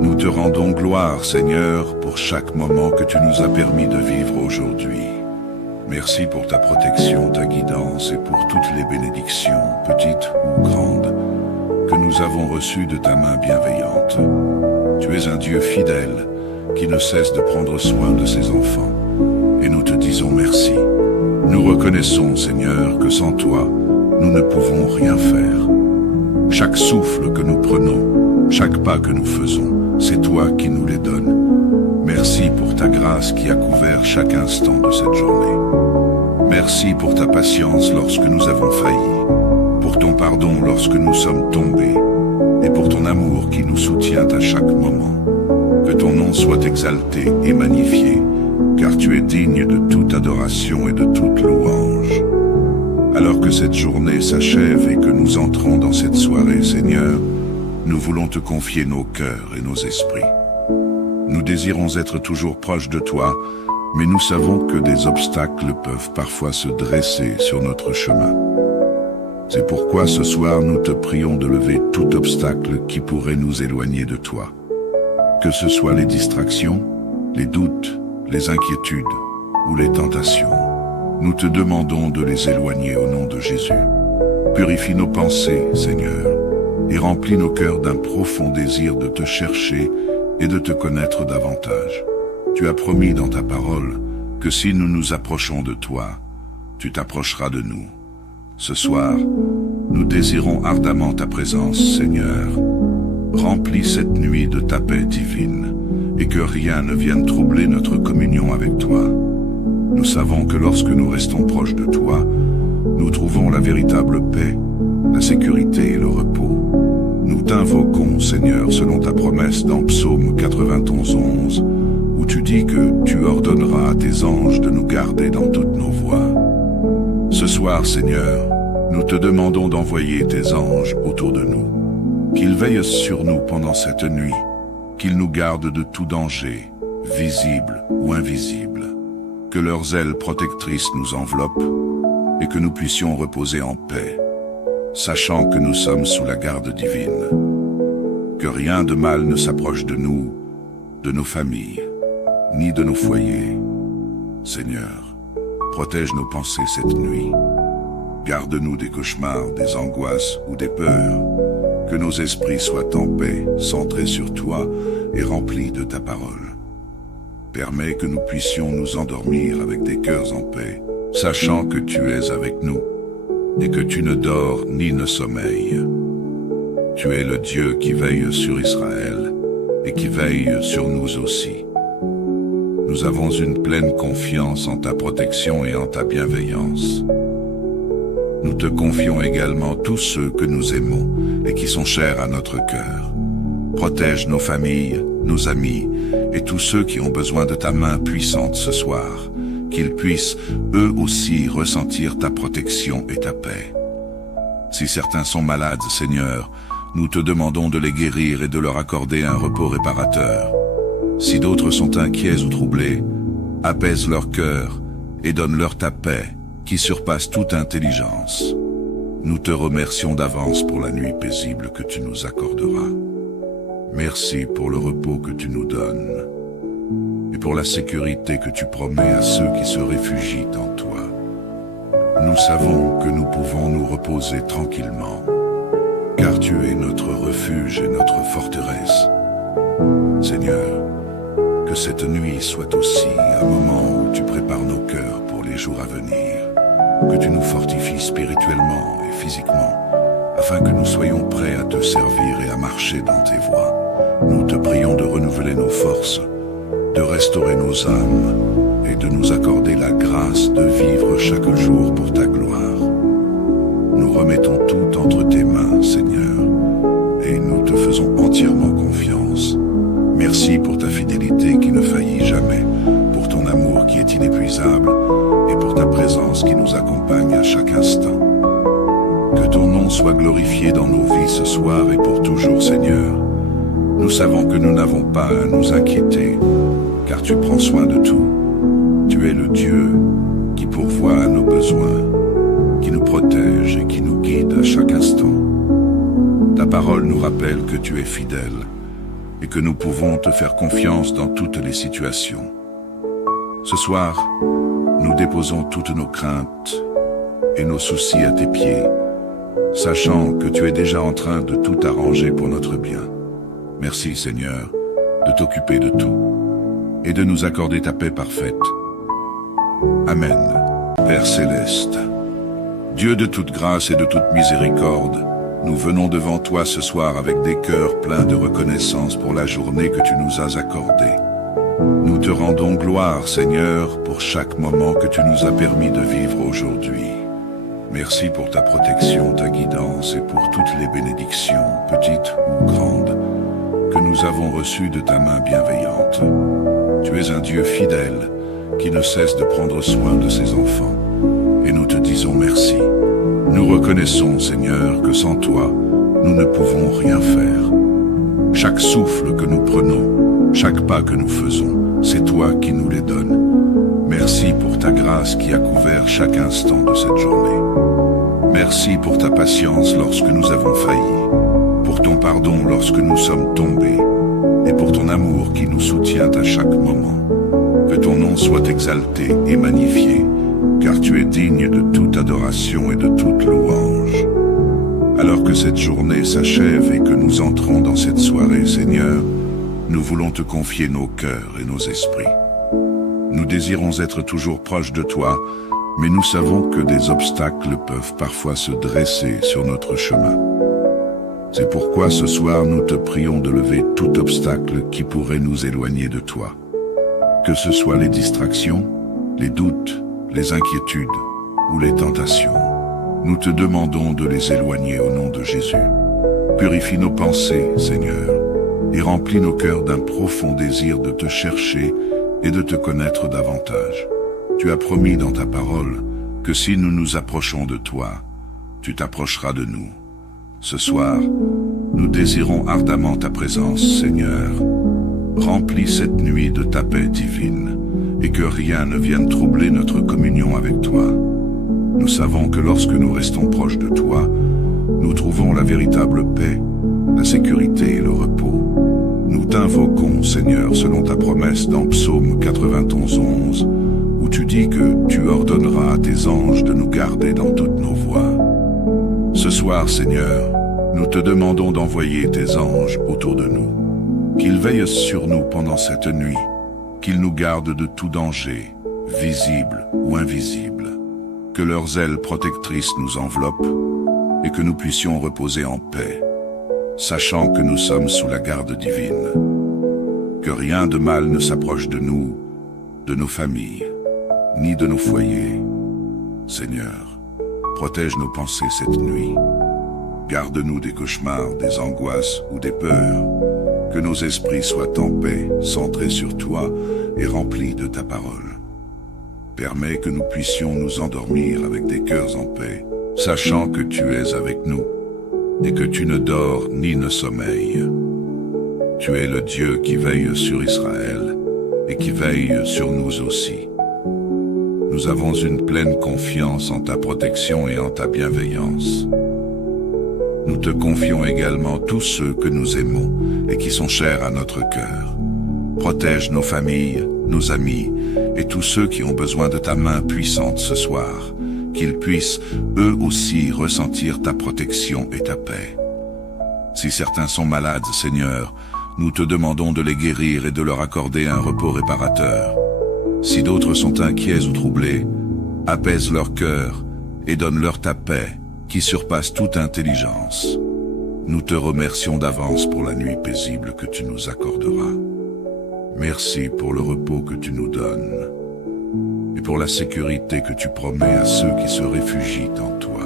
Nous te rendons gloire, Seigneur, pour chaque moment que tu nous as permis de vivre aujourd'hui. Merci pour ta protection, ta guidance et pour toutes les bénédictions, petites ou grandes, que nous avons reçues de ta main bienveillante. Tu es un Dieu fidèle qui ne cesse de prendre soin de ses enfants, et nous te disons merci. Nous reconnaissons, Seigneur, que sans toi, nous ne pouvons rien faire. Chaque souffle que nous prenons, chaque pas que nous faisons, c'est toi qui nous les donnes. Merci pour ta grâce qui a couvert chaque instant de cette journée. Merci pour ta patience lorsque nous avons failli, pour ton pardon lorsque nous sommes tombés, et pour ton amour qui nous soutient à chaque moment. Que ton nom soit exalté et magnifié, car tu es digne de toute adoration et de toute louange. Alors que cette journée s'achève et que nous entrons dans cette soirée, Seigneur, nous voulons te confier nos cœurs et nos esprits. Nous désirons être toujours proches de toi, mais nous savons que des obstacles peuvent parfois se dresser sur notre chemin. C'est pourquoi ce soir nous te prions de lever tout obstacle qui pourrait nous éloigner de toi. Que ce soit les distractions, les doutes, les inquiétudes ou les tentations, nous te demandons de les éloigner au nom de Jésus. Purifie nos pensées, Seigneur, et remplis nos cœurs d'un profond désir de te chercher et de te connaître davantage. Tu as promis dans ta parole que si nous nous approchons de toi, tu t'approcheras de nous. Ce soir, nous désirons ardemment ta présence, Seigneur. Remplis cette nuit de ta paix divine, et que rien ne vienne troubler notre communion avec toi. Nous savons que lorsque nous restons proches de toi, nous trouvons la véritable paix, la sécurité et le repos. Nous t'invoquons, Seigneur, selon ta promesse dans Psaume 91:11, où tu dis que tu ordonneras à tes anges de nous garder dans toutes nos voies. Ce soir, Seigneur, nous te demandons d'envoyer tes anges autour de nous, qu'ils veillent sur nous pendant cette nuit, qu'ils nous gardent de tout danger, visible ou invisible, que leurs ailes protectrices nous enveloppent et que nous puissions reposer en paix, sachant que nous sommes sous la garde divine. Que rien de mal ne s'approche de nous, de nos familles, ni de nos foyers. Seigneur, protège nos pensées cette nuit. Garde-nous des cauchemars, des angoisses ou des peurs. Que nos esprits soient en paix, centrés sur toi et remplis de ta parole. Permets que nous puissions nous endormir avec des cœurs en paix, sachant que tu es avec nous et que tu ne dors ni ne sommeilles. Tu es le Dieu qui veille sur Israël et qui veille sur nous aussi. Nous avons une pleine confiance en ta protection et en ta bienveillance. Nous te confions également tous ceux que nous aimons et qui sont chers à notre cœur. Protège nos familles, nos amis et tous ceux qui ont besoin de ta main puissante ce soir, qu'ils puissent eux aussi ressentir ta protection et ta paix. Si certains sont malades, Seigneur, nous te demandons de les guérir et de leur accorder un repos réparateur. Si d'autres sont inquiets ou troublés, apaise leur cœur et donne-leur ta paix qui surpasse toute intelligence. Nous te remercions d'avance pour la nuit paisible que tu nous accorderas. Merci pour le repos que tu nous donnes et pour la sécurité que tu promets à ceux qui se réfugient en toi. Nous savons que nous pouvons nous reposer tranquillement, car tu es notre refuge et notre forteresse. Seigneur, que cette nuit soit aussi un moment où tu prépares nos cœurs pour les jours à venir, que tu nous fortifies spirituellement et physiquement, afin que nous soyons prêts à te servir et à marcher dans tes voies. Nous te prions de renouveler nos forces, de restaurer nos âmes et de nous accorder la grâce de vivre chaque jour pour ta gloire. Nous remettons tout entre tes mains, Seigneur, et nous te faisons entièrement confiance. Merci pour ta fidélité qui ne faillit jamais, pour ton amour qui est inépuisable et pour ta présence qui nous accompagne à chaque instant. Que ton nom soit glorifié dans nos vies ce soir et pour toujours, Seigneur. Nous savons que nous n'avons pas à nous inquiéter, car tu prends soin de tout. Tu es le Dieu qui pourvoit à nos besoins, qui nous protège et qui nous guide à chaque instant. Ta parole nous rappelle que tu es fidèle et que nous pouvons te faire confiance dans toutes les situations. Ce soir, nous déposons toutes nos craintes et nos soucis à tes pieds, sachant que tu es déjà en train de tout arranger pour notre bien. Merci, Seigneur, de t'occuper de tout et de nous accorder ta paix parfaite. Amen. Père céleste, Dieu de toute grâce et de toute miséricorde, nous venons devant toi ce soir avec des cœurs pleins de reconnaissance pour la journée que tu nous as accordée. Nous te rendons gloire, Seigneur, pour chaque moment que tu nous as permis de vivre aujourd'hui. Merci pour ta protection, ta guidance et pour toutes les bénédictions, petites ou grandes, que nous avons reçues de ta main bienveillante. Tu es un Dieu fidèle qui ne cesse de prendre soin de ses enfants, et nous te disons merci. Nous reconnaissons, Seigneur, que sans toi, nous ne pouvons rien faire. Chaque souffle que nous prenons, chaque pas que nous faisons, c'est toi qui nous les donnes. Merci pour ta grâce qui a couvert chaque instant de cette journée. Merci pour ta patience lorsque nous avons failli, pour ton pardon lorsque nous sommes tombés, et pour ton amour qui nous soutient à chaque moment. Que ton nom soit exalté et magnifié, car tu es digne de toute adoration et de toute louange. Alors que cette journée s'achève et que nous entrons dans cette soirée, Seigneur, nous voulons te confier nos cœurs et nos esprits. Nous désirons être toujours proches de toi, mais nous savons que des obstacles peuvent parfois se dresser sur notre chemin. C'est pourquoi ce soir nous te prions de lever tout obstacle qui pourrait nous éloigner de toi. Que ce soit les distractions, les doutes, les inquiétudes ou les tentations, nous te demandons de les éloigner au nom de Jésus. Purifie nos pensées, Seigneur, et remplis nos cœurs d'un profond désir de te chercher et de te connaître davantage. Tu as promis dans ta parole que si nous nous approchons de toi, tu t'approcheras de nous. Ce soir, nous désirons ardemment ta présence, Seigneur. Remplis cette nuit de ta paix divine, et que rien ne vienne troubler notre communion avec toi. Nous savons que lorsque nous restons proches de toi, nous trouvons la véritable paix, la sécurité et le repos. Nous t'invoquons, Seigneur, selon ta promesse dans Psaume 91:11, où tu dis que tu ordonneras à tes anges de nous garder dans toutes nos voies. Ce soir, Seigneur, nous te demandons d'envoyer tes anges autour de nous, qu'ils veillent sur nous pendant cette nuit, qu'ils nous gardent de tout danger, visible ou invisible, que leurs ailes protectrices nous enveloppent et que nous puissions reposer en paix, sachant que nous sommes sous la garde divine. Que rien de mal ne s'approche de nous, de nos familles, ni de nos foyers. Seigneur, protège nos pensées cette nuit. Garde-nous des cauchemars, des angoisses ou des peurs. Que nos esprits soient en paix, centrés sur toi et remplis de ta parole. Permets que nous puissions nous endormir avec des cœurs en paix, sachant que tu es avec nous et que tu ne dors ni ne sommeilles. Tu es le Dieu qui veille sur Israël et qui veille sur nous aussi. Nous avons une pleine confiance en ta protection et en ta bienveillance. Nous te confions également tous ceux que nous aimons et qui sont chers à notre cœur. Protège nos familles, nos amis et tous ceux qui ont besoin de ta main puissante ce soir, qu'ils puissent eux aussi ressentir ta protection et ta paix. Si certains sont malades, Seigneur, nous te demandons de les guérir et de leur accorder un repos réparateur. Si d'autres sont inquiets ou troublés, apaise leur cœur et donne-leur ta paix qui surpasse toute intelligence. Nous te remercions d'avance pour la nuit paisible que tu nous accorderas. Merci pour le repos que tu nous donnes et pour la sécurité que tu promets à ceux qui se réfugient en toi.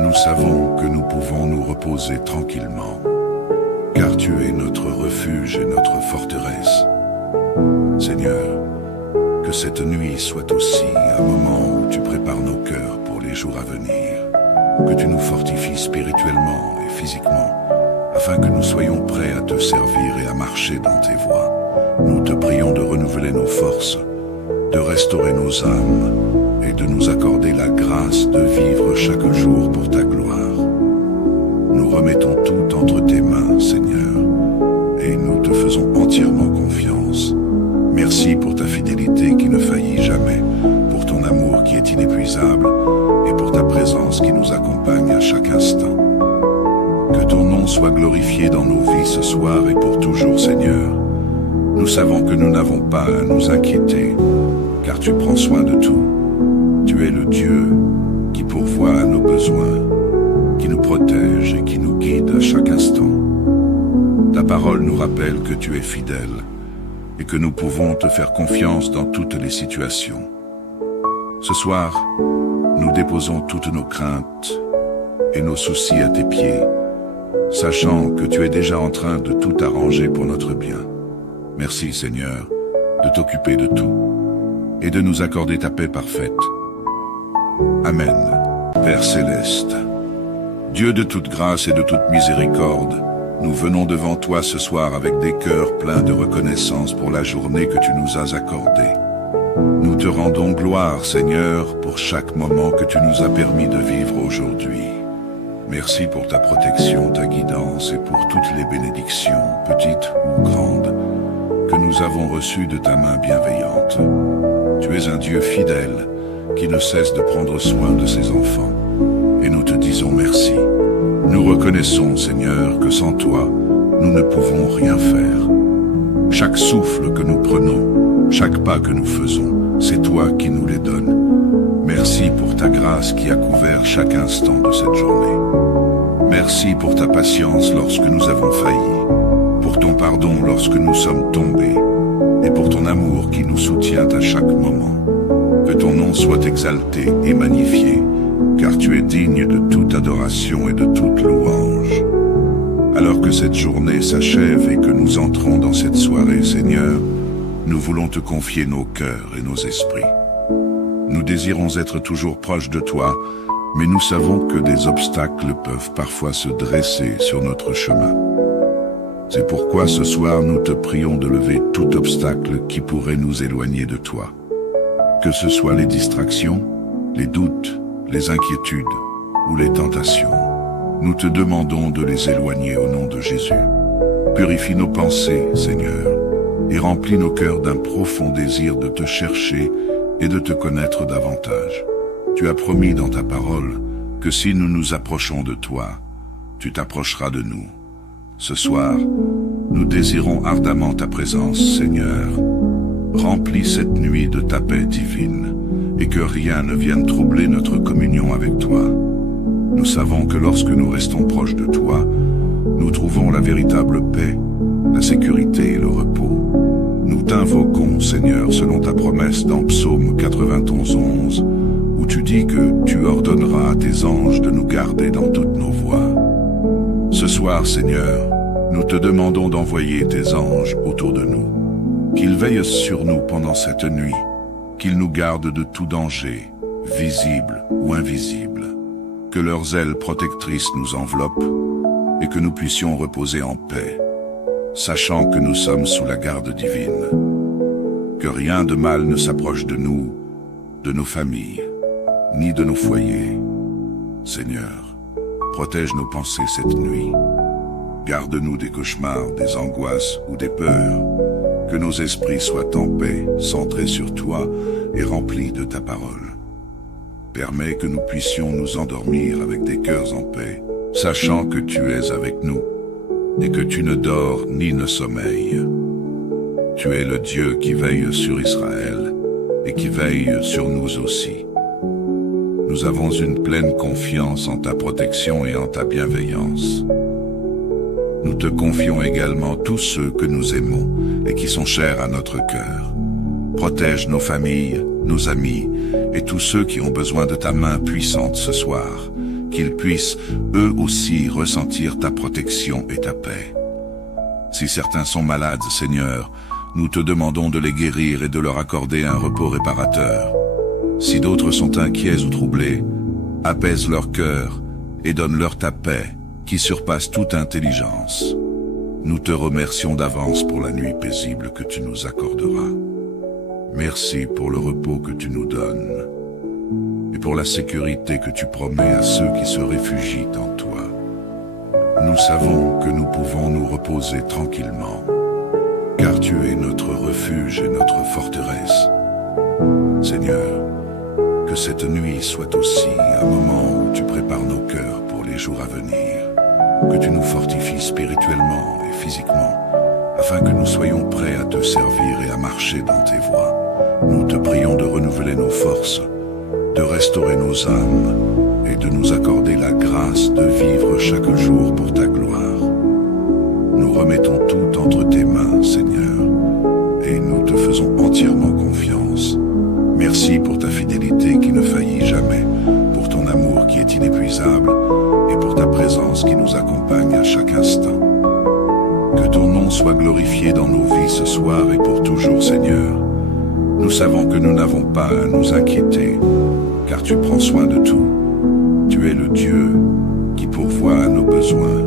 Nous savons que nous pouvons nous reposer tranquillement, car tu es notre refuge et notre forteresse. Seigneur, que cette nuit soit aussi un moment où tu prépares nos cœurs pour les jours à venir, que tu nous fortifies spirituellement et physiquement, afin que nous soyons prêts à te servir et à marcher dans tes voies. Nous te prions de renouveler nos forces, de restaurer nos âmes et de nous accorder la grâce de vivre chaque jour pour ta gloire. Nous remettons tout entre tes mains, Seigneur, et nous te faisons entièrement confiance. Merci pour ta fidélité qui ne faillit jamais, pour ton amour qui est inépuisable et pour ta présence qui nous accompagne à chaque instant. Que ton nom soit glorifié dans nos vies ce soir et pour toujours, Seigneur. Nous savons que nous n'avons pas à nous inquiéter, car tu prends soin de tout. Tu es le Dieu qui pourvoit à nos besoins, qui nous protège et qui nous guide à chaque instant. Ta parole nous rappelle que tu es fidèle et que nous pouvons te faire confiance dans toutes les situations. Ce soir, nous déposons toutes nos craintes et nos soucis à tes pieds, sachant que tu es déjà en train de tout arranger pour notre bien. Merci, Seigneur, de t'occuper de tout et de nous accorder ta paix parfaite. Amen. Père céleste, Dieu de toute grâce et de toute miséricorde, nous venons devant toi ce soir avec des cœurs pleins de reconnaissance pour la journée que tu nous as accordée. Nous te rendons gloire, Seigneur, pour chaque moment que tu nous as permis de vivre aujourd'hui. Merci pour ta protection, ta guidance et pour toutes les bénédictions, petites ou grandes, que nous avons reçues de ta main bienveillante. Tu es un Dieu fidèle qui ne cesse de prendre soin de ses enfants, et nous te disons merci. Nous reconnaissons, Seigneur, que sans toi, nous ne pouvons rien faire. Chaque souffle que nous prenons, chaque pas que nous faisons, c'est toi qui nous les donnes. Merci pour ta grâce qui a couvert chaque instant de cette journée. Merci pour ta patience lorsque nous avons failli, pour ton pardon lorsque nous sommes tombés, et pour ton amour qui nous soutient à chaque moment. Que ton nom soit exalté et magnifié, car tu es digne de toute adoration et de toute louange. Alors que cette journée s'achève et que nous entrons dans cette soirée, Seigneur, nous voulons te confier nos cœurs et nos esprits. Nous désirons être toujours proches de toi, mais nous savons que des obstacles peuvent parfois se dresser sur notre chemin. C'est pourquoi ce soir nous te prions de lever tout obstacle qui pourrait nous éloigner de toi. Que ce soit les distractions, les doutes, les inquiétudes ou les tentations, nous te demandons de les éloigner au nom de Jésus. Purifie nos pensées, Seigneur, et remplis nos cœurs d'un profond désir de te chercher et de te connaître davantage. Tu as promis dans ta parole que si nous nous approchons de toi, tu t'approcheras de nous. Ce soir, nous désirons ardemment ta présence, Seigneur. Remplis cette nuit de ta paix divine, et que rien ne vienne troubler notre communion avec toi. Nous savons que lorsque nous restons proches de toi, nous trouvons la véritable paix, la sécurité et le repos. Nous t'invoquons, Seigneur, selon ta promesse dans Psaume 91:11, où tu dis que tu ordonneras à tes anges de nous garder dans toutes nos voies. Ce soir, Seigneur, nous te demandons d'envoyer tes anges autour de nous, qu'ils veillent sur nous pendant cette nuit, qu'ils nous gardent de tout danger, visible ou invisible, que leurs ailes protectrices nous enveloppent et que nous puissions reposer en paix, sachant que nous sommes sous la garde divine. Que rien de mal ne s'approche de nous, de nos familles, ni de nos foyers. Seigneur, protège nos pensées cette nuit. Garde-nous des cauchemars, des angoisses ou des peurs. Que nos esprits soient en paix, centrés sur toi et remplis de ta parole. Permets que nous puissions nous endormir avec des cœurs en paix, sachant que tu es avec nous et que tu ne dors ni ne sommeilles. Tu es le Dieu qui veille sur Israël et qui veille sur nous aussi. Nous avons une pleine confiance en ta protection et en ta bienveillance. Nous te confions également tous ceux que nous aimons et qui sont chers à notre cœur. Protège nos familles, nos amis et tous ceux qui ont besoin de ta main puissante ce soir, qu'ils puissent eux aussi ressentir ta protection et ta paix. Si certains sont malades, Seigneur, nous te demandons de les guérir et de leur accorder un repos réparateur. Si d'autres sont inquiets ou troublés, apaise leur cœur et donne-leur ta paix qui surpasse toute intelligence. Nous te remercions d'avance pour la nuit paisible que tu nous accorderas. Merci pour le repos que tu nous donnes et pour la sécurité que tu promets à ceux qui se réfugient en toi. Nous savons que nous pouvons nous reposer tranquillement, car tu es notre refuge et notre forteresse. Seigneur, que cette nuit soit aussi un moment où tu prépares nos cœurs pour les jours à venir, que tu nous fortifies spirituellement et physiquement, afin que nous soyons prêts à te servir et à marcher dans tes voies. Nous te prions de renouveler nos forces, de restaurer nos âmes et de nous accorder la grâce de vivre chaque jour pour ta gloire. Nous remettons tout entre tes mains, Seigneur, et nous te faisons entièrement confiance. Merci pour ta fidélité qui ne faillit jamais, pour ton amour qui est inépuisable et pour ta présence qui nous accompagne à chaque instant. Que ton nom soit glorifié dans nos vies ce soir et pour toujours, Seigneur. Nous savons que nous n'avons pas à nous inquiéter, car tu prends soin de tout. Tu es le Dieu qui pourvoit à nos besoins,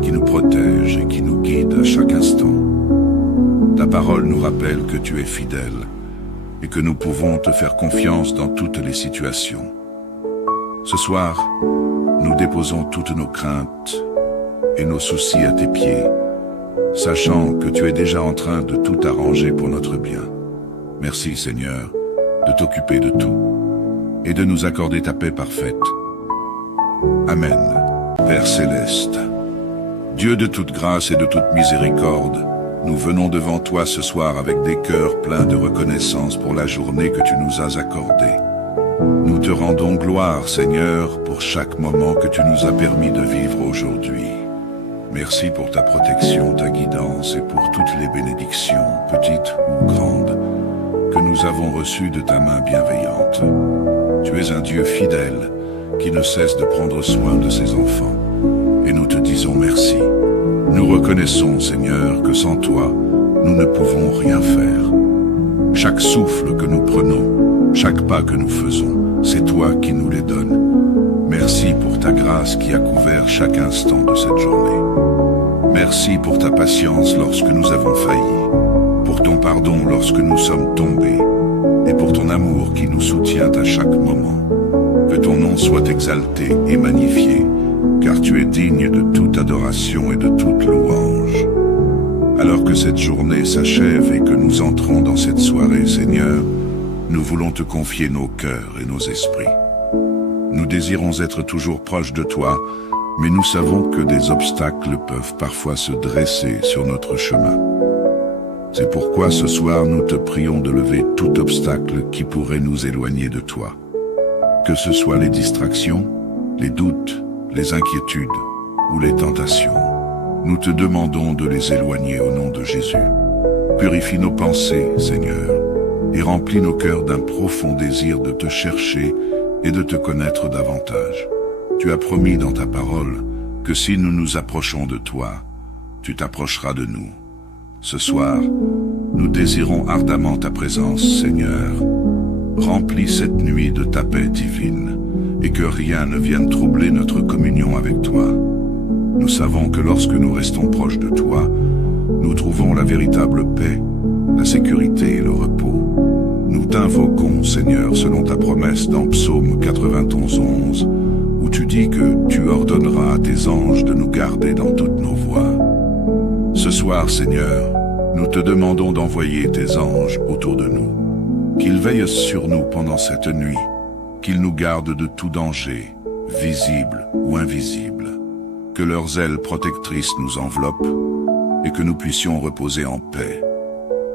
qui nous protège et qui nous guide à chaque instant. Ta parole nous rappelle que tu es fidèle et que nous pouvons te faire confiance dans toutes les situations. Ce soir, nous déposons toutes nos craintes et nos soucis à tes pieds, sachant que tu es déjà en train de tout arranger pour notre bien. Merci, Seigneur, de t'occuper de tout et de nous accorder ta paix parfaite. Amen. Père céleste, Dieu de toute grâce et de toute miséricorde, nous venons devant toi ce soir avec des cœurs pleins de reconnaissance pour la journée que tu nous as accordée. Nous te rendons gloire, Seigneur, pour chaque moment que tu nous as permis de vivre aujourd'hui. Merci pour ta protection, ta guidance et pour toutes les bénédictions, petites ou grandes, que nous avons reçues de ta main bienveillante. Tu es un Dieu fidèle qui ne cesse de prendre soin de ses enfants. Et nous te disons merci. Nous reconnaissons, Seigneur, que sans toi, nous ne pouvons rien faire. Chaque souffle que nous prenons, chaque pas que nous faisons, c'est toi qui nous les donnes. Merci pour ta grâce qui a couvert chaque instant de cette journée. Merci pour ta patience lorsque nous avons failli, pour ton pardon lorsque nous sommes tombés, et pour ton amour qui nous soutient à chaque moment. Que ton nom soit exalté et magnifié, car tu es digne de toute adoration et de toute louange. Alors que cette journée s'achève et que nous entrons dans cette soirée, Seigneur, nous voulons te confier nos cœurs et nos esprits. Nous désirons être toujours proches de toi, mais nous savons que des obstacles peuvent parfois se dresser sur notre chemin. C'est pourquoi ce soir nous te prions de lever tout obstacle qui pourrait nous éloigner de toi. Que ce soit les distractions, les doutes, les inquiétudes ou les tentations, nous te demandons de les éloigner au nom de Jésus. Purifie nos pensées, Seigneur, et remplis nos cœurs d'un profond désir de te chercher et de te connaître davantage. Tu as promis dans ta parole que si nous nous approchons de toi, tu t'approcheras de nous. Ce soir, nous désirons ardemment ta présence, Seigneur. Remplis cette nuit de ta paix divine, et que rien ne vienne troubler notre communion avec toi. Nous savons que lorsque nous restons proches de toi, nous trouvons la véritable paix, la sécurité et le repos. Nous t'invoquons, Seigneur, selon ta promesse dans Psaume 91:11, où tu dis que tu ordonneras à tes anges de nous garder dans toutes nos voies. Ce soir, Seigneur, nous te demandons d'envoyer tes anges autour de nous, qu'ils veillent sur nous pendant cette nuit, qu'ils nous gardent de tout danger, visible ou invisible, que leurs ailes protectrices nous enveloppent et que nous puissions reposer en paix,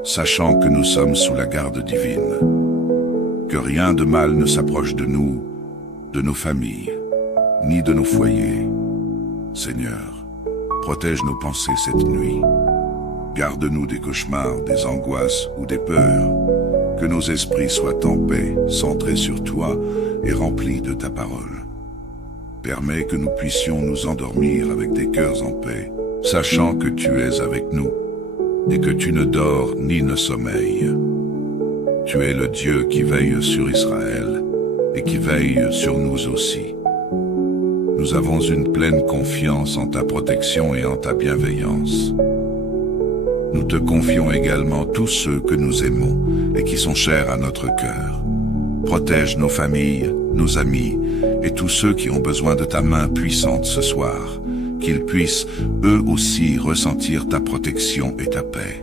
sachant que nous sommes sous la garde divine. Que rien de mal ne s'approche de nous, de nos familles, ni de nos foyers. Seigneur, protège nos pensées cette nuit. Garde-nous des cauchemars, des angoisses ou des peurs. Que nos esprits soient en paix, centrés sur toi et remplis de ta parole. Permets que nous puissions nous endormir avec des cœurs en paix, sachant que tu es avec nous et que tu ne dors ni ne sommeilles. Tu es le Dieu qui veille sur Israël et qui veille sur nous aussi. Nous avons une pleine confiance en ta protection et en ta bienveillance. Nous te confions également tous ceux que nous aimons et qui sont chers à notre cœur. Protège nos familles, nos amis et tous ceux qui ont besoin de ta main puissante ce soir, qu'ils puissent eux aussi ressentir ta protection et ta paix.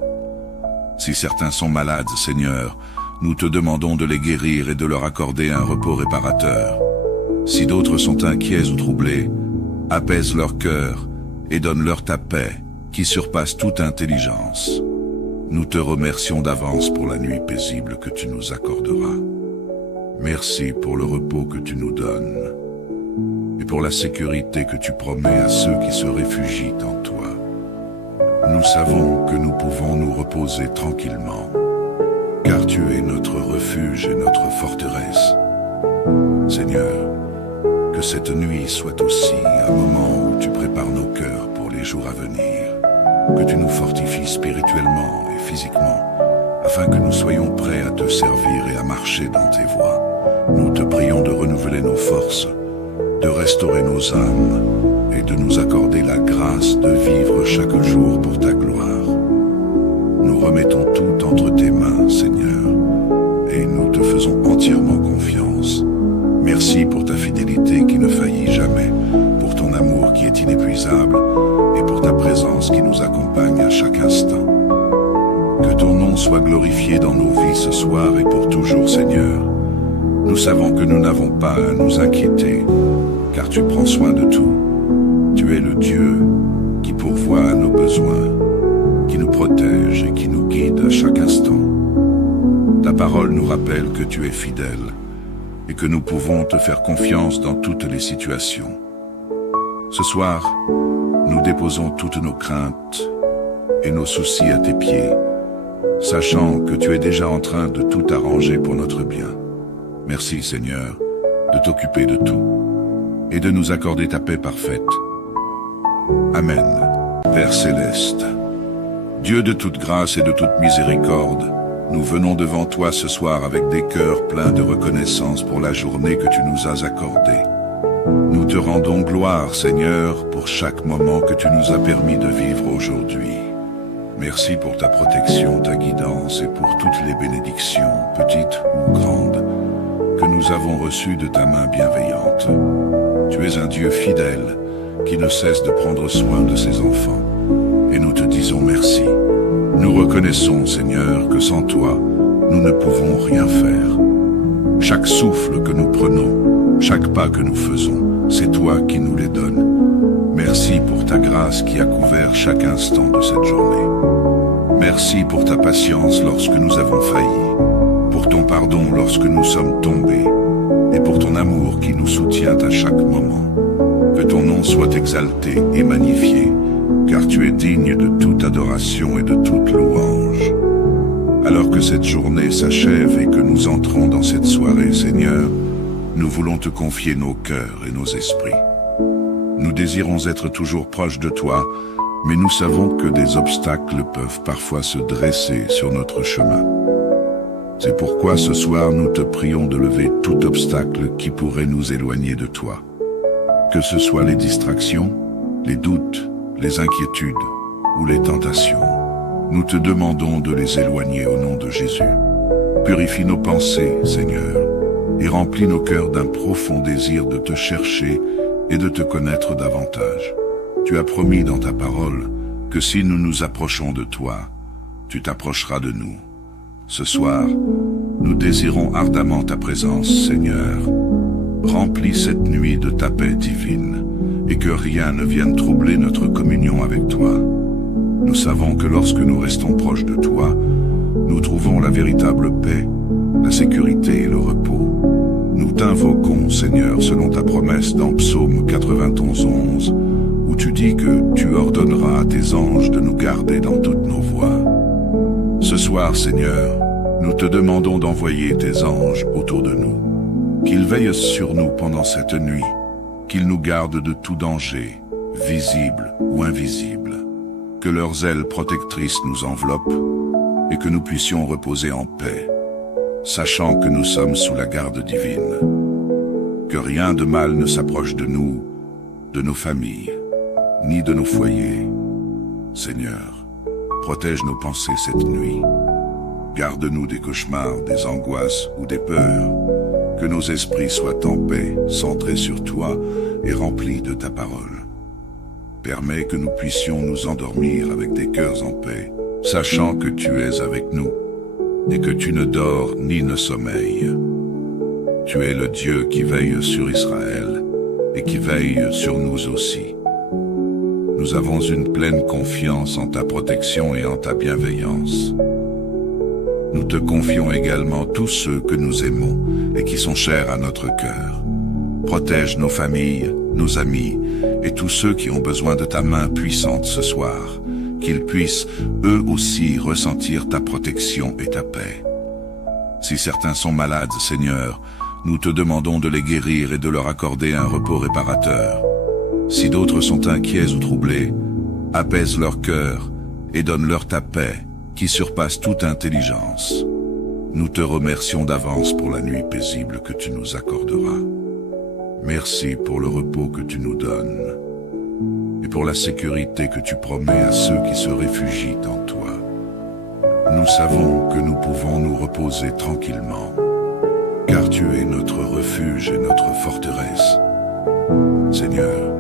Si certains sont malades, Seigneur, nous te demandons de les guérir et de leur accorder un repos réparateur. Si d'autres sont inquiets ou troublés, apaise leur cœur et donne-leur ta paix qui surpasse toute intelligence. Nous te remercions d'avance pour la nuit paisible que tu nous accorderas. Merci pour le repos que tu nous donnes et pour la sécurité que tu promets à ceux qui se réfugient en toi. Nous savons que nous pouvons nous reposer tranquillement, car tu es notre refuge et notre forteresse. Seigneur, que cette nuit soit aussi un moment où tu prépares nos cœurs pour les jours à venir, que tu nous fortifies spirituellement et physiquement, afin que nous soyons prêts à te servir et à marcher dans tes voies. Nous te prions de renouveler nos forces, de restaurer nos âmes et de nous accorder la grâce de vivre chaque jour pour ta gloire. Nous remettons tout entre tes mains, Seigneur, et nous te faisons entièrement confiance. Merci pour ta fidélité qui ne faillit jamais, pour ton amour qui est inépuisable et pour ta présence qui nous accompagne à chaque instant. Que ton nom soit glorifié dans nos vies ce soir et pour toujours, Seigneur. Nous savons que nous n'avons pas à nous inquiéter, car tu prends soin de tout. Tu es le Dieu qui pourvoit à nos besoins, qui nous protège et qui nous guide à chaque instant. Ta parole nous rappelle que tu es fidèle et que nous pouvons te faire confiance dans toutes les situations. Ce soir, nous déposons toutes nos craintes et nos soucis à tes pieds, sachant que tu es déjà en train de tout arranger pour notre bien. Merci Seigneur, de t'occuper de tout et de nous accorder ta paix parfaite. Amen. Père céleste, Dieu de toute grâce et de toute miséricorde, nous venons devant toi ce soir avec des cœurs pleins de reconnaissance pour la journée que tu nous as accordée. Nous te rendons gloire, Seigneur, pour chaque moment que tu nous as permis de vivre aujourd'hui. Merci pour ta protection, ta guidance et pour toutes les bénédictions, petites ou grandes, que nous avons reçues de ta main bienveillante. Tu es un Dieu fidèle qui ne cesse de prendre soin de ses enfants. Et nous te disons merci. Nous reconnaissons, Seigneur, que sans toi, nous ne pouvons rien faire. Chaque souffle que nous prenons, chaque pas que nous faisons, c'est toi qui nous les donnes. Merci pour ta grâce qui a couvert chaque instant de cette journée. Merci pour ta patience lorsque nous avons failli, pour ton pardon lorsque nous sommes tombés, et pour ton amour qui nous soutient à chaque moment. Que ton nom soit exalté et magnifié, car tu es digne de toute adoration et de toute louange. Alors que cette journée s'achève et que nous entrons dans cette soirée, Seigneur, nous voulons te confier nos cœurs et nos esprits. Nous désirons être toujours proches de toi, mais nous savons que des obstacles peuvent parfois se dresser sur notre chemin. C'est pourquoi ce soir nous te prions de lever tout obstacle qui pourrait nous éloigner de toi. Que ce soit les distractions, les doutes, les inquiétudes ou les tentations, nous te demandons de les éloigner au nom de Jésus. Purifie nos pensées, Seigneur, et remplis nos cœurs d'un profond désir de te chercher et de te connaître davantage. Tu as promis dans ta parole que si nous nous approchons de toi, tu t'approcheras de nous. Ce soir, nous désirons ardemment ta présence, Seigneur. Remplis cette nuit de ta paix divine, et que rien ne vienne troubler notre communion avec toi. Nous savons que lorsque nous restons proches de toi, nous trouvons la véritable paix, la sécurité et le repos. Nous t'invoquons, Seigneur, selon ta promesse dans Psaume 91:11, où tu dis que tu ordonneras à tes anges de nous garder dans toutes nos voies. Ce soir, Seigneur, nous te demandons d'envoyer tes anges autour de nous, qu'ils veillent sur nous pendant cette nuit, qu'ils nous gardent de tout danger, visible ou invisible, que leurs ailes protectrices nous enveloppent et que nous puissions reposer en paix, sachant que nous sommes sous la garde divine. Que rien de mal ne s'approche de nous, de nos familles, ni de nos foyers. Seigneur, protège nos pensées cette nuit. Garde-nous des cauchemars, des angoisses ou des peurs. Que nos esprits soient en paix, centrés sur toi et remplis de ta parole. Permets que nous puissions nous endormir avec des cœurs en paix, sachant que tu es avec nous et que tu ne dors ni ne sommeilles. Tu es le Dieu qui veille sur Israël et qui veille sur nous aussi. Nous avons une pleine confiance en ta protection et en ta bienveillance. Nous te confions également tous ceux que nous aimons et qui sont chers à notre cœur. Protège nos familles, nos amis et tous ceux qui ont besoin de ta main puissante ce soir, qu'ils puissent eux aussi ressentir ta protection et ta paix. Si certains sont malades, Seigneur, nous te demandons de les guérir et de leur accorder un repos réparateur. Si d'autres sont inquiets ou troublés, apaise leur cœur et donne-leur ta paix, qui surpasse toute intelligence. Nous te remercions d'avance pour la nuit paisible que tu nous accorderas. Merci pour le repos que tu nous donnes et pour la sécurité que tu promets à ceux qui se réfugient en toi. Nous savons que nous pouvons nous reposer tranquillement, car tu es notre refuge et notre forteresse. Seigneur,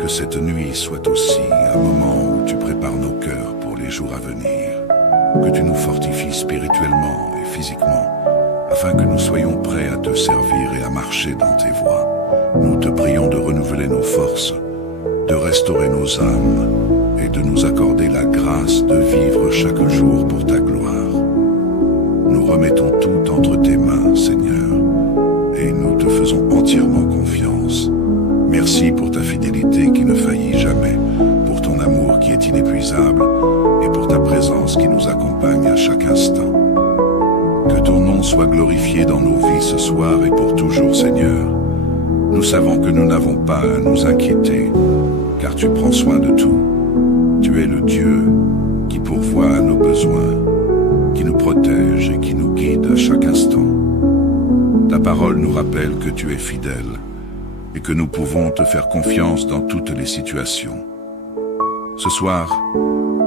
que cette nuit soit aussi un moment où tu prépares nos cœurs pour les jours à venir, que tu nous fortifies spirituellement et physiquement, afin que nous soyons prêts à te servir et à marcher dans tes voies. Nous te prions de renouveler nos forces, de restaurer nos âmes et de nous accorder la grâce de vivre chaque jour pour ta gloire. Nous remettons tout entre tes mains, Seigneur, et nous te faisons entièrement confiance. Merci pour ta fidélité qui ne faillit jamais, pour ton amour qui est inépuisable et pour ta présence qui nous accompagne à chaque instant. Que ton nom soit glorifié dans nos vies ce soir et pour toujours, Seigneur. Nous savons que nous n'avons pas à nous inquiéter, car tu prends soin de tout. Tu es le Dieu qui pourvoit à nos besoins, qui nous protège et qui nous guide à chaque instant. Ta parole nous rappelle que tu es fidèle et que nous pouvons te faire confiance dans toutes les situations. Ce soir,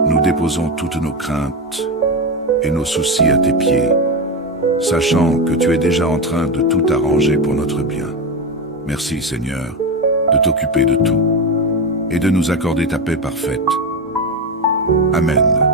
nous déposons toutes nos craintes et nos soucis à tes pieds, sachant que tu es déjà en train de tout arranger pour notre bien. Merci, Seigneur, de t'occuper de tout et de nous accorder ta paix parfaite. Amen.